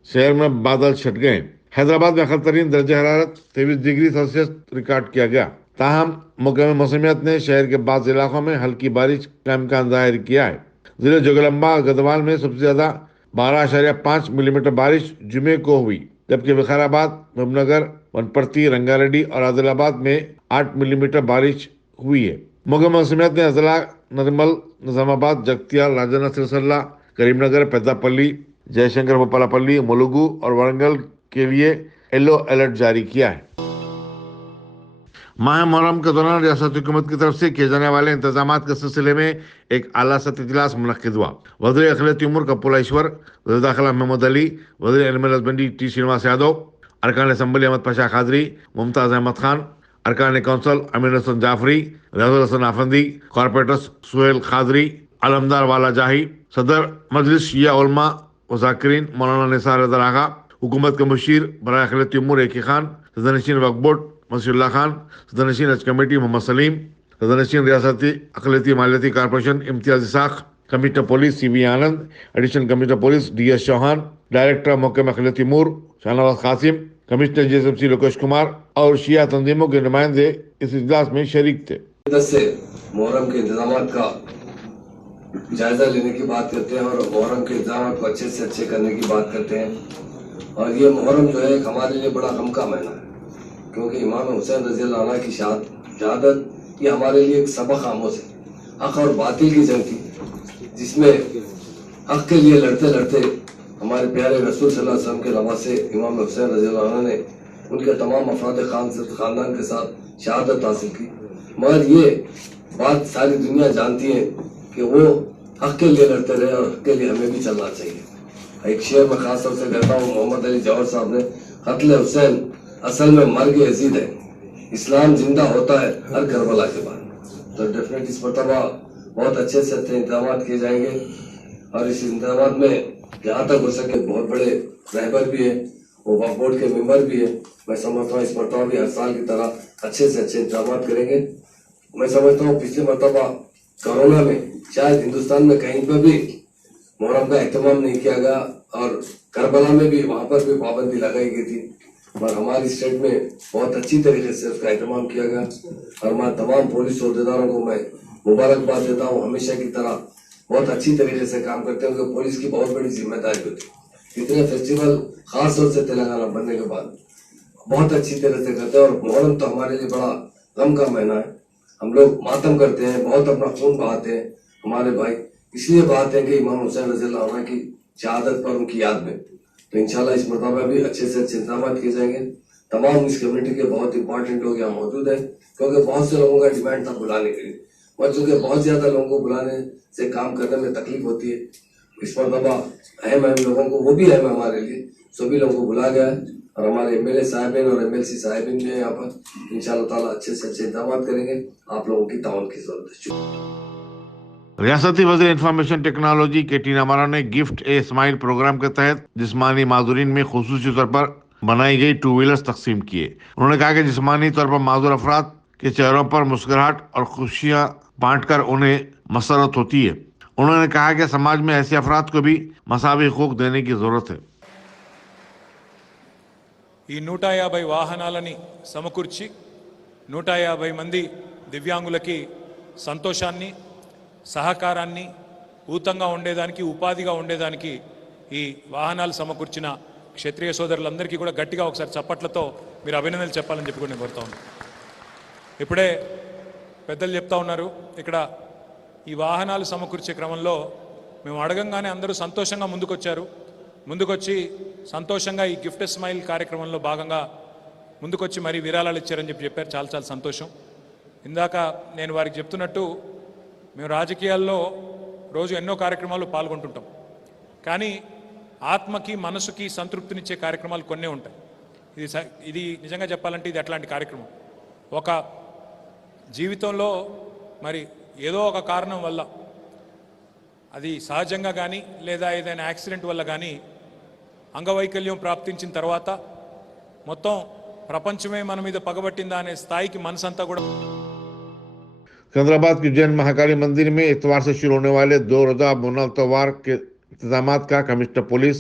शहर में बादल छट गए। हैदराबाद में खतरतीन दर्जा हरारत 23 डिग्री सेल्सियस रिकॉर्ड किया गया। ताहम महकमा मौसमियात ने शहर के बाद इलाकों में हल्की बारिश का इम्कान जाहिर किया है। जिले जोगलम्बा और गदवाल में सबसे ज्यादा 12.5 मिलीमीटर बारिश जुमे को हुई, जबकि विकाराबाद, मुजफ्फरनगर, वनपर्ती, रंगारेड्डी और आदिलाबाद में 8 मिलीमीटर बारिश हुई है। महकमा मौसमियात ने अजला नरमल, निजामाबाद, जगतियाल, राजन्ना सिरसल्ला, करीमनगर, पेद्दापल्ली, जयशंकर भोपालापल्ली, मुलुगु और वरंगल के लिए येलो अलर्ट जारी किया है। माह मुहर्रम के दौरान रियासती हुकूमत की तरफ से किए जाने वाले इंतजाम के सिलसिले में एक आला सतही इजलास मुनक्किद हुआ। वज़ीर अखिलती उमूर कपूला ईश्वर, वज़ीर दाखिला महमूद अली, वज़ीर animal husbandry T Srinivas Yadav, अरकान असम्बली अहमद पाशा खादरी, मुमताज़ अहमद खान, अरकान कौंसल अमीर हसन जाफरी, रियाजुल हसन आफंदी, कॉर्पोरेटर्स सुहेल खादरी, अलमदार वाला जाही, सदर मजलिस शिया उलमा व ज़ाकिरीन मौलाना निसार रज़ा आगा, हुकूमत के मुशीर बराए अखिलती उमूर एकी खान, सदरनशीन वक्फ बोर्ड मसीउल्लाह खान, सदरनशीन हज कमेटी मोहम्मद सलीम, सदरनशीन रियासती अखिलती मालियाती corporation Imtiaz Ishaq, commissioner police CV Anand, additional commissioner police DS Chauhan, director महकमा अखिलती उमूर शाहनवाज कासिम, कमिश्नर GSMC लोकेश कुमार और शिया तंजीमों के नुमाइंदे इस इजलास में शरीक थे। से मुहर्रम के इंतजाम का जायजा लेने की बात करते हैं और मुहर्रम के इंतजाम को अच्छे से अच्छे करने की बात करते हैं। और ये मुहर्रम जो है हमारे लिए बड़ा गम का महीना है, क्योंकि इमाम हुसैन रज़ी अल्लाह अन्हु की शहादत ये हमारे लिए एक सबक आमोज़ है। हक और बातिल की जंग थी, जिसमें हक के लिए लड़ते लड़ते हमारे प्यारे रसूल सल्लल्लाहु अलैहि वसल्लम के नवासे इमाम हुसैन रज़ी अल्लाह अन्हु ने उनके तमाम अफराद खानदान के साथ शहादत हासिल की। मगर ये बात सारी दुनिया जानती है कि वो हक के लिए लड़ते रहे और हक के लिए हमें भी चलना चाहिए। एक शेर में खास तौर से कहता हूँ, मोहम्मद अली जौहर साहब ने, कत्ल हुसैन असल में मर्ग यजीद है, इस्लाम जिंदा होता है हर करबला के बाद। तो डेफिनेटली इस मरतबा बहुत अच्छे से अच्छे इंतजाम किए जाएंगे और इस इंतजाम में जहाँ तक हो सके बहुत बड़े रहबर भी है, वो वक्फ बोर्ड के मेंबर भी है। मैं समझता हूँ इस मरतबा भी हर साल की तरह अच्छे से अच्छे इंतजाम करेंगे। मैं समझता हूँ पिछले मरतबा कोरोना में शायद हिंदुस्तान में कहीं पर भी मुहर्रम का एहतमाम नहीं किया गया और करबला में भी वहाँ पर भी पाबंदी लगाई गई थी, और हमारी स्टेट में बहुत अच्छी तरीके से उसका एहतमाम किया गया। और मैं तमाम पुलिस अहदेदारों को मैं मुबारकबाद देता हूँ, हमेशा की तरह बहुत अच्छी तरीके से काम करते हैं, क्योंकि पुलिस की बहुत बड़ी जिम्मेदारी होती है। इतने फेस्टिवल खास तौर से तेलंगाना बनने के बाद बहुत अच्छी तरह से करते हैं। और मुहर्रम तो हमारे लिए बड़ा गम का महीना है, हम लोग मातम करते हैं, बहुत अपना खून बहाते हैं। हमारे भाई इसलिए बहाते हैं कि इमाम हुसैन रज़ी अल्लाह अन्हु की शहादत पर उनकी याद में। तो इंशाल्लाह इस मरतबा भी अच्छे से अच्छे इंतजाम किए जाएंगे। तमाम इस कम्युनिटी के बहुत इंपॉर्टेंट लोग यहाँ मौजूद हैं, क्योंकि बहुत से लोगों का डिमांड था बुलाने के लिए, और चूंकि बहुत ज्यादा लोगों को बुलाने से काम करने में तकलीफ होती है, इस मरतबा अहम लोगों को, वो भी अहम है हमारे लिए, सभी लोगों को बुला गया है। और हमारे MLA साहिबिन और MLC साहिबिन भी है यहाँ पर। इंशाल्लाह ताला अच्छे से अच्छे इंतजाम करेंगे, आप लोगों की ताउन की जरूरत है। रियासती वज़ीर इंफॉर्मेशन टेक्नोलॉजी KT रामाराव ने गिफ्ट ए स्माइल प्रोग्राम के तहत जिस्मानी माजूरीन में खुसूसी तौर पर बनाई गई 2 व्हीलर्स तकसीम किए। उन्होंने कहा कि जिस्मानी तौर पर माजूर अफराद के चेहरों पर मुस्कुराहट और खुशियां बांटकर उन्हें मसरत होती है। उन्होंने कहा कि समाज में ऐसे अफराद को भी मसावी हकूक देने की जरूरत है। ఈ 150 వాహనాలని సమకూర్చి 150 మంది దివ్యాంగులకి సంతోషాన్ని, సహకారాన్ని, ఊతంగా ఉండేదానికి, ఉపాధిగా ఉండేదానికి ఈ వాహనాలు సమకూర్చిన క్షత్రియ సోదరులందరికీ కూడా గట్టిగా ఒకసారి చప్పట్లతో మీరు అభినందనలు చెప్పాలని చెప్పి కూడా నేను కోరుతా ఉన్నాను. ఇప్పుడే పెద్దలు చెప్తా ఉన్నారు, ఇక్కడ ఈ వాహనాలు సమకూర్చే క్రమంలో మేము అడగంగానే అందరూ సంతోషంగా ముందుకొచ్చి సంతోషంగా ఈ గిఫ్ట్ స్మైల్ కార్యక్రమంలో భాగంగా ముందుకొచ్చి మరీ విరాళాలు ఇచ్చారని చెప్పారు. చాలా చాలా సంతోషం. ఇందాక నేను వారికి చెప్తున్నట్టు మేము రాజకీయాల్లో రోజు ఎన్నో కార్యక్రమాల్లో పాల్గొంటుంటాం, కానీ ఆత్మకి మనసుకి సంతృప్తినిచ్చే కార్యక్రమాలు కొన్నే ఉంటాయి. ఇది నిజంగా చెప్పాలంటే ఇది అట్లాంటి కార్యక్రమం. ఒక జీవితంలో మరి ఏదో ఒక కారణం వల్ల, అది సహజంగా కానీ లేదా ఏదైనా యాక్సిడెంట్ వల్ల కానీ అంగవైకల్యం ప్రాప్తించిన తర్వాత మొత్తం ప్రపంచమే మన మీద పగబట్టిందా అనే స్థాయికి మనసంతా కూడా. सिकंदराबाद के जैन महाकाली मंदिर में इतवार से शुरू होने वाले 2 रोजा मुन्नल त्योहार के इंतजाम का कमिश्नर पुलिस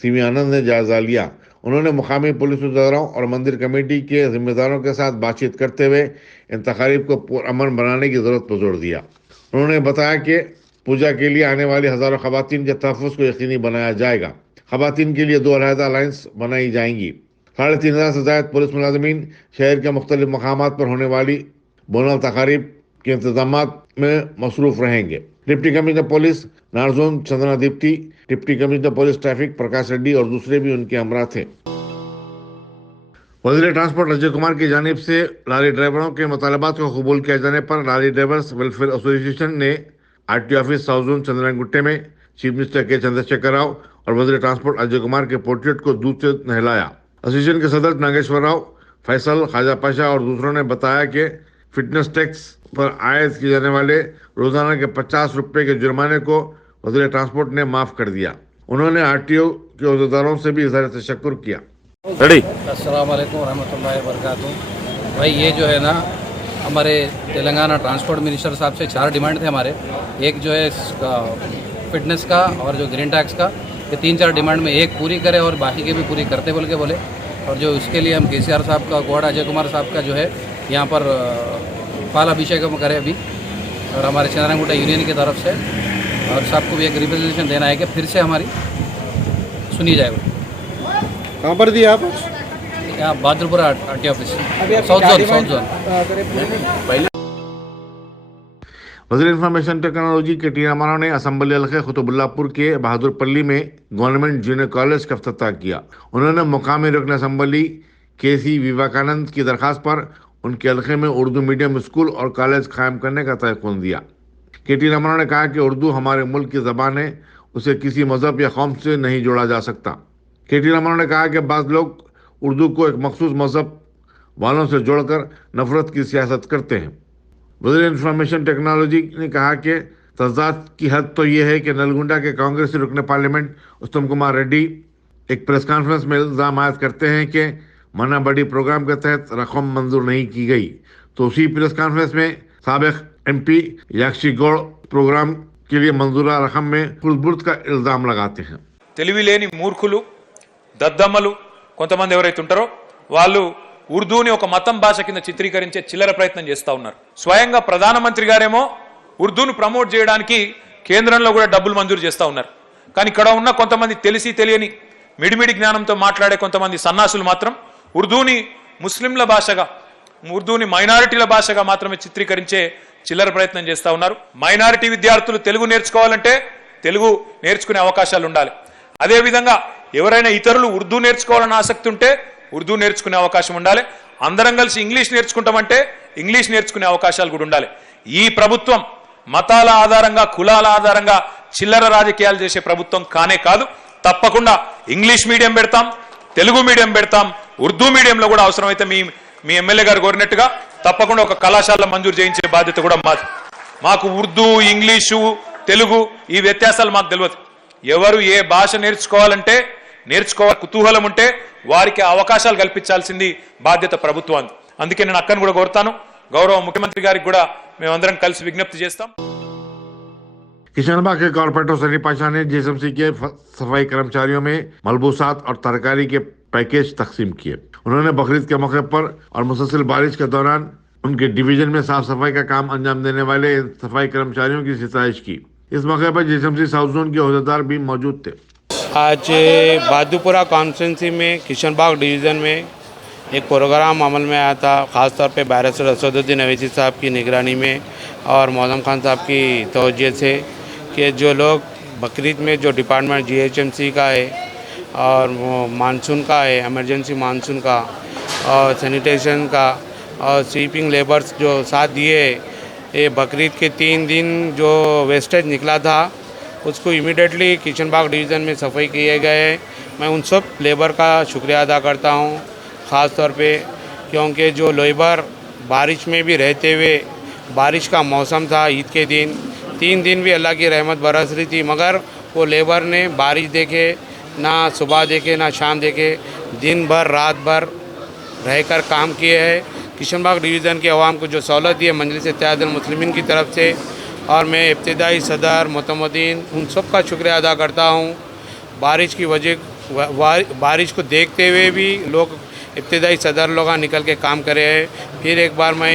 सीवी आनंद ने जायजा लिया। उन्होंने मुकामी पुलिस अफसरों और मंदिर कमेटी के जिम्मेदारों के साथ बातचीत करते हुए इन तकारीब को पुरअमन बनाने की जरूरत पर जोर दिया। उन्होंने बताया कि पूजा के लिए आने वाली हजारों खवातीन के तहफ़्फ़ुज़ को यकीनी बनाया जाएगा। खवातीन के लिए 2 अलहदा लाइन्स बनाई जाएंगी। 3500 से ज़ायद पुलिस मुलाजमीन शहर के मुख्तलिफ मकामात पर होने वाली बोनल तकारीब के इंतजाम में मसरूफ रहेंगे। Deputy commissioner police north zone Chandra Deepti, deputy commissioner police traffic Prakash Reddy और दूसरे भी उनके हमरा थे। वज़ीर ट्रांसपोर्ट अजय कुमार की जानिब से लारी ड्राइवरों के मुतालबात को कबूल किए जाने पर लारी ड्राइवर्स वेलफेयर एसोसिएशन ने आरटीओ ऑफिस साउथ जोन चंद्रनगुट्टे में चीफ मिनिस्टर के चंद्रशेखर राव और वज़ीर ट्रांसपोर्ट अजय कुमार के पोर्ट्रेट को दूध से नहलाया। एसोसिएशन के सदस्य नागेश्वर राव, फैसल, ख्वाजा पाशा और दूसरों ने बताया कि फिटनेस टैक्स पर आयद किए जाने वाले रोजाना के 50 रुपए के जुर्माने को वज़ीर ट्रांसपोर्ट ने माफ कर दिया। उन्होंने आरटीओ के अहदेदारों से भी इज़हार तशक्कुर किया। अस्सलाम वालेकुम रहमतुल्लाहि व बरकातुहू। भाई ये जो है ना, हमारे तेलंगाना ट्रांसपोर्ट मिनिस्टर साहब से 4 डिमांड थे हमारे। एक जो है फिटनेस का और जो ग्रीन टैक्स का, ये 3-4 डिमांड में एक पूरी करे और बाकी के भी पूरी करते बोल के बोले। और जो उसके लिए हम केसीआर साहब का, गौड़ अजय कुमार साहब का जो है यहाँ पर पाल अभिषेक करें अभी, और हमारे चंद्रनगुट्टा यूनियन की तरफ से, और सबको भी एक रिप्रेजेंटेशन देना है कि फिर से हमारी सुनी जाए। कहाँ पर दिया आप? यहाँ Bahadurpura RTO office, south zone. वज़ीर इंफॉर्मेशन टेक्नोलॉजी के टी रामाराव ने असम्बली हल्के कुतुबुल्लापुर के बहादुरपल्ली में गवर्नमेंट जूनियर कॉलेज का इफ्तिताह किया। उन्होंने मुकामी रुकन असम्बली केसी विवेकानंद की दरखास्त पर उनके हल्के में उर्दू मीडियम स्कूल और कॉलेज कायम करने का तयक़ुन दिया। के टी रामाराव ने कहा कि उर्दू हमारे मुल्क की ज़बान है, उसे किसी मज़हब या कौम से नहीं जोड़ा जा सकता। के टी रामाराव ने कहा कि बाज़ लोग उर्दू को एक मखसूस मज़हब वालों से जोड़कर नफरत की सियासत करते हैं। वज़ीर इंफॉर्मेशन टेक्नोलॉजी ने कहा कि तज़ाद की हद तो ये है कि नलगुंडा के कांग्रेसी रुकन पार्लियामेंट उत्तम कुमार रेड्डी एक प्रेस कॉन्फ्रेंस में इल्ज़ाम आयद करते हैं कि मना बड़ी प्रोग्राम के तहत रकम मंजूर नहीं की गई, तो उसी प्रेस कॉन्फ्रेंस में साबिक एमपी याक्षी गौड़ प्रोग्राम के लिए मंजूरा रकम में खुर्दबुर्द का इल्ज़ाम लगाते हैं। తెలివిలేని మూర్ఖులు, దద్దమ్మలు కొంతమంది ఎవరైతే ఉంటారో వాళ్ళు ఉర్దూని ఒక మతం భాష కింద చిత్రీకరించే చిల్లర ప్రయత్నం చేస్తూ ఉన్నారు. స్వయంగా ప్రధానమంత్రి గారేమో ఉర్దూను ప్రమోట్ చేయడానికి కేంద్రంలో కూడా డబ్బులు మంజూరు చేస్తూ ఉన్నారు. కానీ ఇక్కడ ఉన్న కొంతమంది తెలిసి తెలియని మిడిమిడి జ్ఞానంతో మాట్లాడే కొంతమంది సన్నాసులు మాత్రం ఉర్దూని ముస్లింల భాషగా, ఉర్దూని మైనారిటీల భాషగా మాత్రమే చిత్రీకరించే చిల్లర ప్రయత్నం చేస్తూ ఉన్నారు. మైనారిటీ విద్యార్థులు తెలుగు నేర్చుకోవాలంటే తెలుగు నేర్చుకునే అవకాశాలు ఉండాలి. అదేవిధంగా ఎవరైనా ఇతరులు ఉర్దూ నేర్చుకోవాలని ఆసక్తి ఉంటే ఉర్దూ నేర్చుకునే అవకాశం ఉండాలి. అందరం కలిసి ఇంగ్లీష్ నేర్చుకుంటామంటే ఇంగ్లీష్ నేర్చుకునే అవకాశాలు కూడా ఉండాలి. ఈ ప్రభుత్వం మతాల ఆధారంగా, కులాల ఆధారంగా చిల్లర రాజకీయాలు చేసే ప్రభుత్వం కానే కాదు. తప్పకుండా ఇంగ్లీష్ మీడియం పెడతాం, తెలుగు మీడియం పెడతాం, ఉర్దూ మీడియంలో కూడా అవసరమైతే మీ ఎమ్మెల్యే గారు కోరినట్టుగా తప్పకుండా ఒక కళాశాల మంజూరు చేయించే బాధ్యత కూడా మాది. మాకు ఉర్దూ, ఇంగ్లీషు, తెలుగు ఈ వ్యత్యాసాలు మాకు తెలియదు. ఎవరు ఏ భాష నేర్చుకోవాలంటే నేర్చుకోవాలి కుతూహలం ఉంటే వారికి అవకాశాలు కల్పించాల్సింది బాధ్యత ప్రభుత్వాన్ని. అందుకే నేను అక్కను కూడా కోరుతాను, గౌరవ ముఖ్యమంత్రి గారికి కూడా మేమందరం కలిసి విజ్ఞప్తి చేస్తాం. किशनबाग के कॉर्पोरेटर सनी पाशा ने जेएसएमसी के सफाई कर्मचारियों में मलबूसात और तरकारी के पैकेज तकसीम किए। उन्होंने बकरीद के मौके पर और मुसलसल बारिश के दौरान उनके डिवीजन में साफ सफाई का काम अंजाम देने वाले सफाई कर्मचारियों की सिफारिश की। इस मौके पर जेएसएमसी साउथ जोन के अहदेदार भी मौजूद थे। आज बहादुरपुरा कॉन्स्टिट्यूंसी में किशनबाग डिवीज़न में एक प्रोग्राम अमल में आया था, ख़ासतौर पे बैरिस्टर असदुद्दीन अवैसी साहब की निगरानी में और मौजम खान साहब की तवज्जो से कि जो लोग बकरीद में जो डिपार्टमेंट जीएचएमसी का है और मानसून का है, एमरजेंसी मानसून का और सैनिटेशन का और स्वीपिंग लेबर्स जो साथ दिए, ये बकरीद के 3 दिन जो वेस्टेज निकला था उसको इमीडिएटली किशनबाग डिवीज़न में सफाई किए गए। मैं उन सब लेबर का शुक्रिया अदा करता हूँ, ख़ास तौर पे क्योंकि जो लेबर बारिश में भी रहते हुए, बारिश का मौसम था, ईद के दिन 3 दिन भी अल्लाह की रहमत बरस रही थी, मगर वो लेबर ने बारिश देखे ना, सुबह देखे ना शाम देखे, दिन भर रात भर रहकर काम किए हैं। किशनबाग डिवीज़न के अवाम को जो सहूलत दी है मजलिस इत्तेहादुल मुस्लिमीन की तरफ से, और मैं इब्तिदाई सदर मोतमदीन उन सब का शुक्रिया अदा करता हूँ। बारिश को देखते हुए भी लोग इब्तिदाई सदर लोग निकल के काम करे हैं। फिर एक बार मैं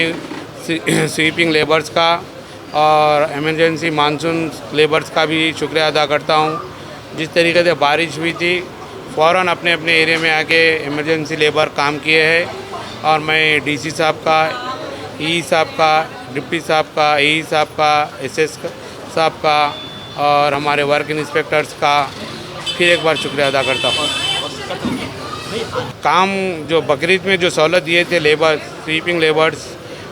स्वीपिंग लेबर्स का और एमरजेंसी मानसून लेबर्स का भी शुक्रिया अदा करता हूँ। जिस तरीके से बारिश हुई थी फ़ौरन अपने अपने एरिया में आके एमरजेंसी लेबर काम किए हैं, और मैं डीसी साहब का, ई साहब का, डिप्टी साहब का, ई साहब का, एसएस साहब का और हमारे वर्क इंस्पेक्टर्स का फिर एक बार शुक्रिया अदा करता हूँ। काम जो बकरीद में जो सहूलत दिए थे लेबर, स्वीपिंग लेबर्स,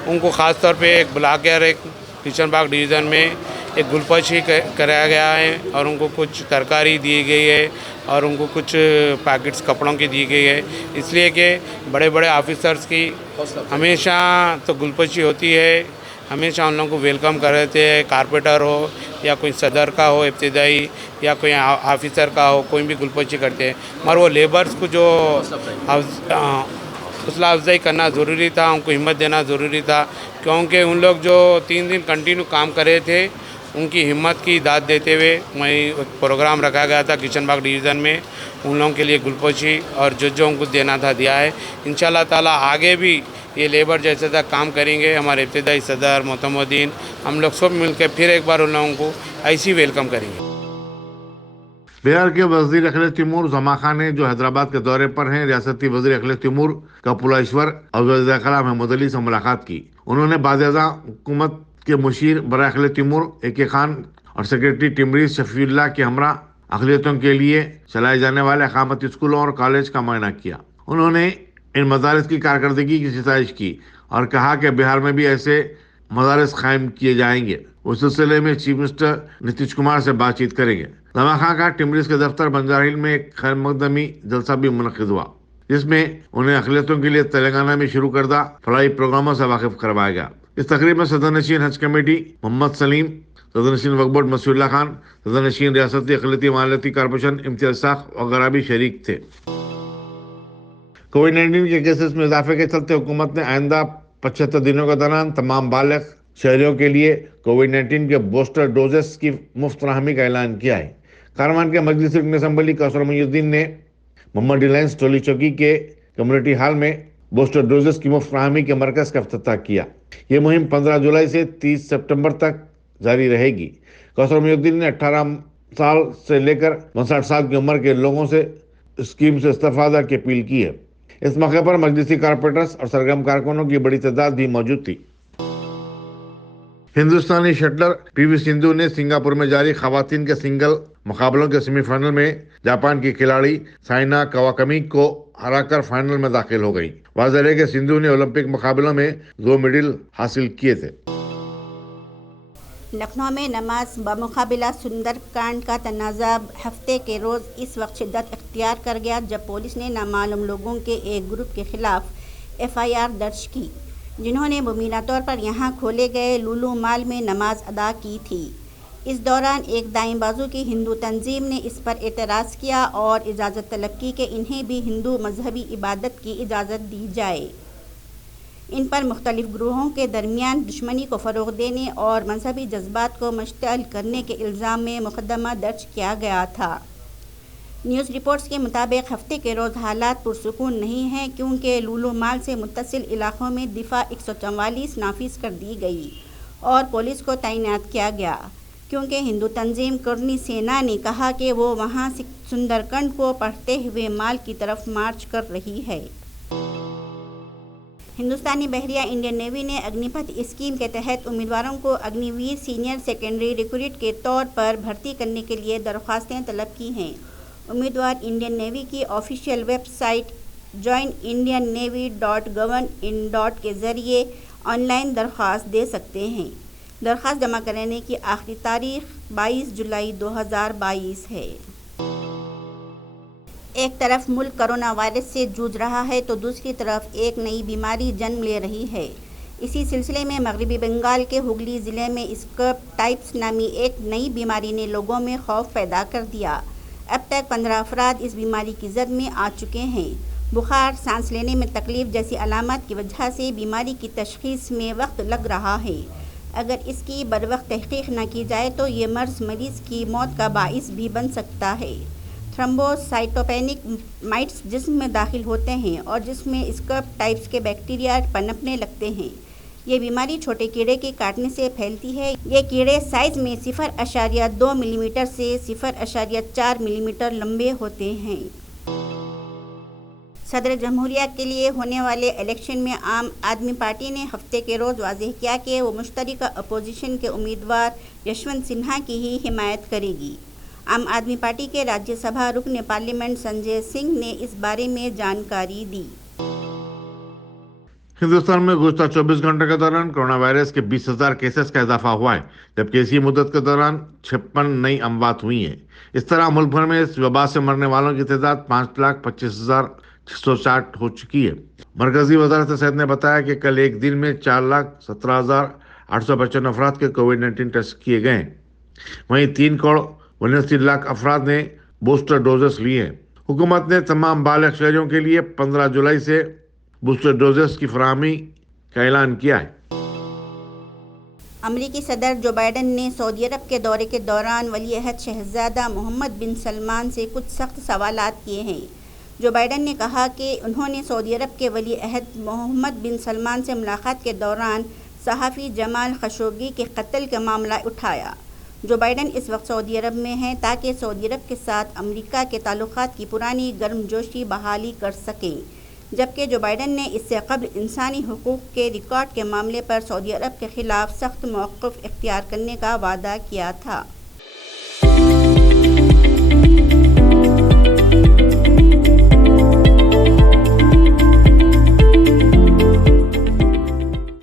उनको ख़ास तौर पे एक बुलाकर एक किशनबाग डिवीज़न में एक गुलपशी कराया गया है और उनको कुछ तरकारी दी गई है और उनको कुछ पैकेट्स कपड़ों की दी गई है, इसलिए कि बड़े बड़े ऑफिसर्स की हमेशा तो गुलपशी होती है, हमेशा उन लोगों को वेलकम कर रहे थे, कारपेंटर हो या कोई सदर का हो इब्तिदाई या कोई ऑफिसर का हो, कोई भी गुलपशी करते हैं, मगर वो लेबर्स को जो हौसला अफजाई करना ज़रूरी था, उनको हिम्मत देना ज़रूरी था, क्योंकि उन लोग जो 3 दिन कंटिन्यू काम कर रहे थे उनकी हिम्मत की दाद देते हुए मैं एक प्रोग्राम रखा गया था किशनबाग डिवीज़न में, उन लोगों के लिए गुलपोशी और जो उनको देना था दिया है। इंशाल्लाह ताला आगे भी ये लेबर जैसे तक काम करेंगे, हमारे इब्तिदाई सदर मोतमदीन हम लोग सब मिलकर फिर एक बार उन लोगों को ऐसी वेलकम करेंगे। बिहार के वजीर अखिलेश तैमूर जमा खान ने जो हैदराबाद के दौरे पर हैं, रियासती वजीर अखिलेश तैमूर कपुलेश्वर और वज़ीर कला महमूद अली से मुलाकात की। उन्होंने बाज़-ए-आज़ा हुकूमत के मुशीर बराए अखिलेश तैमूर ए.के. खान और सेक्रेटरी टिमरीज शफीउल्लाह के हमरा अक़लियतों के लिए चलाए जाने वाले अक़ामती स्कूलों और कॉलेज का मुआयना किया। उन्होंने इन मदारिस की कारकर्दगी की सिफारिश की और कहा कि बिहार में भी ऐसे मदारिस कायम किए जाएंगे। उस सिलसिले में चीफ मिनिस्टर नीतीश कुमार से बातचीत करेंगे। जमा खान का टिमरीज के दफ्तर बंजारा हिल में एक खैर मकदमी जलसा भी मुनक़िद हुआ, जिसमें उन्हें अक़लियतों के लिए तेलंगाना में शुरू करदा फलाही प्रोग्रामों से वाकिफ करवाया गया। इस तकरीब में सदर नशीन हज कमेटी मोहम्मद सलीम, सदर नशीन वक्फ बोर्ड मसीउल्लाह खान, सदर नशीन रियासती अक़लियती मालियाती कॉर्पोरेशन इम्तियाज साख वगैरह भी शरीक थे। कोविड-19 के केसेस में इजाफे के चलते हुकूमत ने आइंदा 75 दिनों के दौरान तमाम बालिग शहरियों के लिए कोविड-19 के बूस्टर डोजेस की मुफ्त फराहमी का ऐलान किया है। कारवान के मजलिस रुकन असम्बली कौसर मोइनुद्दीन ने मोहम्मद रिलायंस टोली चौकी के कम्युनिटी हॉल में बूस्टर डोजेस की मुफ्त फराहमी के मरकज़ का इफ्तिताह किया। ये मुहिम 15 जुलाई से 30 सितंबर तक जारी रहेगी। कौसर मोइनुद्दीन ने 18 साल से लेकर 59 साल की उम्र के लोगों से स्कीम से इस्तेफादा की अपील की है। इस मौके पर मजलिसी कारपोरेटर्स और सरगर्म कारकुनों की बड़ी तादाद भी मौजूद थी। हिंदुस्तानी शटलर पीवी सिंधु ने सिंगापुर में जारी खवातीन के सिंगल मुकाबलों के सेमीफाइनल में जापान की खिलाड़ी साइना कवाकामी को हराकर फाइनल में दाखिल हो गई। वाज़ेह है कि सिंधु ने ओलंपिक मुकाबलों में 2 मेडल हासिल किए थे। लखनऊ में नमाज बमुकाबिला सुंदरकांड का तनाज़ा हफ्ते के रोज़ इस वक्त शिद्दत इख्तियार कर गया जब पुलिस ने नामालूम लोगों के एक ग्रुप के खिलाफ FIR दर्ज की, जिन्होंने मुबीना तौर पर यहां खोले गए लुलू माल में नमाज अदा की थी। इस दौरान एक दाएं बाजू की हिंदू तंजीम ने इस पर एतराज़ किया और इजाज़त तलब की कि इन्हें भी हिंदू मजहबी इबादत की इजाज़त दी जाए। इन पर मुख्तलिफ ग्रोहों के दरमियान दुश्मनी को फ़रोग़ देने और मजहबी जज्बात को मुश्तअल करने के इल्ज़ाम में मुकदमा दर्ज किया गया था। न्यूज़ रिपोर्ट्स के मुताबिक हफ्ते के रोज़ हालात पुरसुकून नहीं हैं क्योंकि लूलो माल से मुत्तसिल इलाक़ों में दिफा 144 नाफिज कर दी गई और पुलिस को तैनात किया गया क्योंकि हिंदू तंजीम कर्नी सेना ने कहा कि वो वहाँ से सुंदरकांड को पढ़ते हुए माल की तरफ मार्च कर रही है। हिंदुस्तानी बहरिया इंडियन नेवी ने अग्निपथ स्कीम के तहत उम्मीदवारों को अग्निवीर सीनियर सेकेंडरी रिक्रूट के तौर पर भर्ती करने के लिए दरख्वास्तें तलब की हैं। उम्मीदवार इंडियन नेवी की ऑफिशियल वेबसाइट joinindiannavy.gov.in के ज़रिए ऑनलाइन दरख्वास्त दे सकते हैं। दरख्वास्त जमा कराने की आखिरी तारीख 22 जुलाई 2022 है। एक तरफ मुल्क कोरोना वायरस से जूझ रहा है तो दूसरी तरफ एक नई बीमारी जन्म ले रही है। इसी सिलसिले में मगरबी बंगाल के हुगली ज़िले में स्कर्ब टाइप्स नामी एक नई बीमारी ने लोगों में खौफ पैदा कर दिया। अब तक 15 अफराद इस बीमारी की जद में आ चुके हैं। बुखार, सांस लेने में तकलीफ जैसी अलामत की वजह से बीमारी की तशखीस में वक्त लग रहा है। अगर इसकी बरवक्त तहकीक न की जाए तो ये मर्ज़ मरीज़ की मौत का बाइस भी बन सकता है। थ्रोम्बोसाइटोपेनिक माइट्स जिस्म में दाखिल होते हैं और जिसमें स्कर्ब टाइप्स के बैक्टीरिया पनपने लगते हैं। ये बीमारी छोटे कीड़े के काटने से फैलती है। ये कीड़े साइज़ में 0.2 मिलीमीटर से 0.4 मिलीमीटर लंबे होते हैं। सदर जमहूरिया के लिए होने वाले इलेक्शन में आम आदमी पार्टी ने हफ्ते के रोज़ वाज़ेह किया कि वो मुश्तरका अपोजिशन के उम्मीदवार यशवंत सिन्हा की ही हिमायत करेगी। आम आदमी पार्टी के राज्यसभा रुकन पार्लियामेंट संजय सिंह ने इस बारे में जानकारी दी। हिंदुस्तान में गुज़श्ता 24 घंटे के दौरान कोरोना वायरस के 20,000 केसेस का इजाफा हुआ है, जबकि इसी मुद्दत के दौरान 56 नई अमवात हुई हैं। इस तरह मुल्क भर में इस वबा से मरने वालों की तादाद 5,25,660 हो चुकी है। मरकजी वज़ारत सेहत ने बताया कि कल एक दिन में 4,17,855 अफराद के कोविड-19 टेस्ट किए गए। वहीं 3,79 लाख अफराद ने बूस्टर डोजेस लिए हैं। हुकूमत ने तमाम बालिग शहरियों के लिए 15 जुलाई से बूस्टर डोजेस की फराहमी का ऐलान किया है। अमरीकी सदर जो बाइडन ने सऊदी अरब के दौरे के दौरान वली-ए-अहद शहजादा मोहम्मद बिन सलमान से कुछ सख्त सवालात किए हैं। जो बाइडन ने कहा कि उन्होंने सऊदी अरब के वली-ए-अहद मोहम्मद बिन सलमान से मुलाकात के दौरान सहाफ़ी जमाल खशोगी के कत्ल का मामला उठाया। जो बाइडन इस वक्त सऊदी अरब में हैं ताकि सऊदी अरब के साथ अमेरिका के ताल्लुकात की पुरानी गर्मजोशी बहाली कर सकें, जबकि जो बाइडन ने इससे कबल इंसानी हुकूक के रिकॉर्ड के मामले पर सऊदी अरब के ख़िलाफ़ सख्त मौक़िफ़ इख्तियार करने का वादा किया था।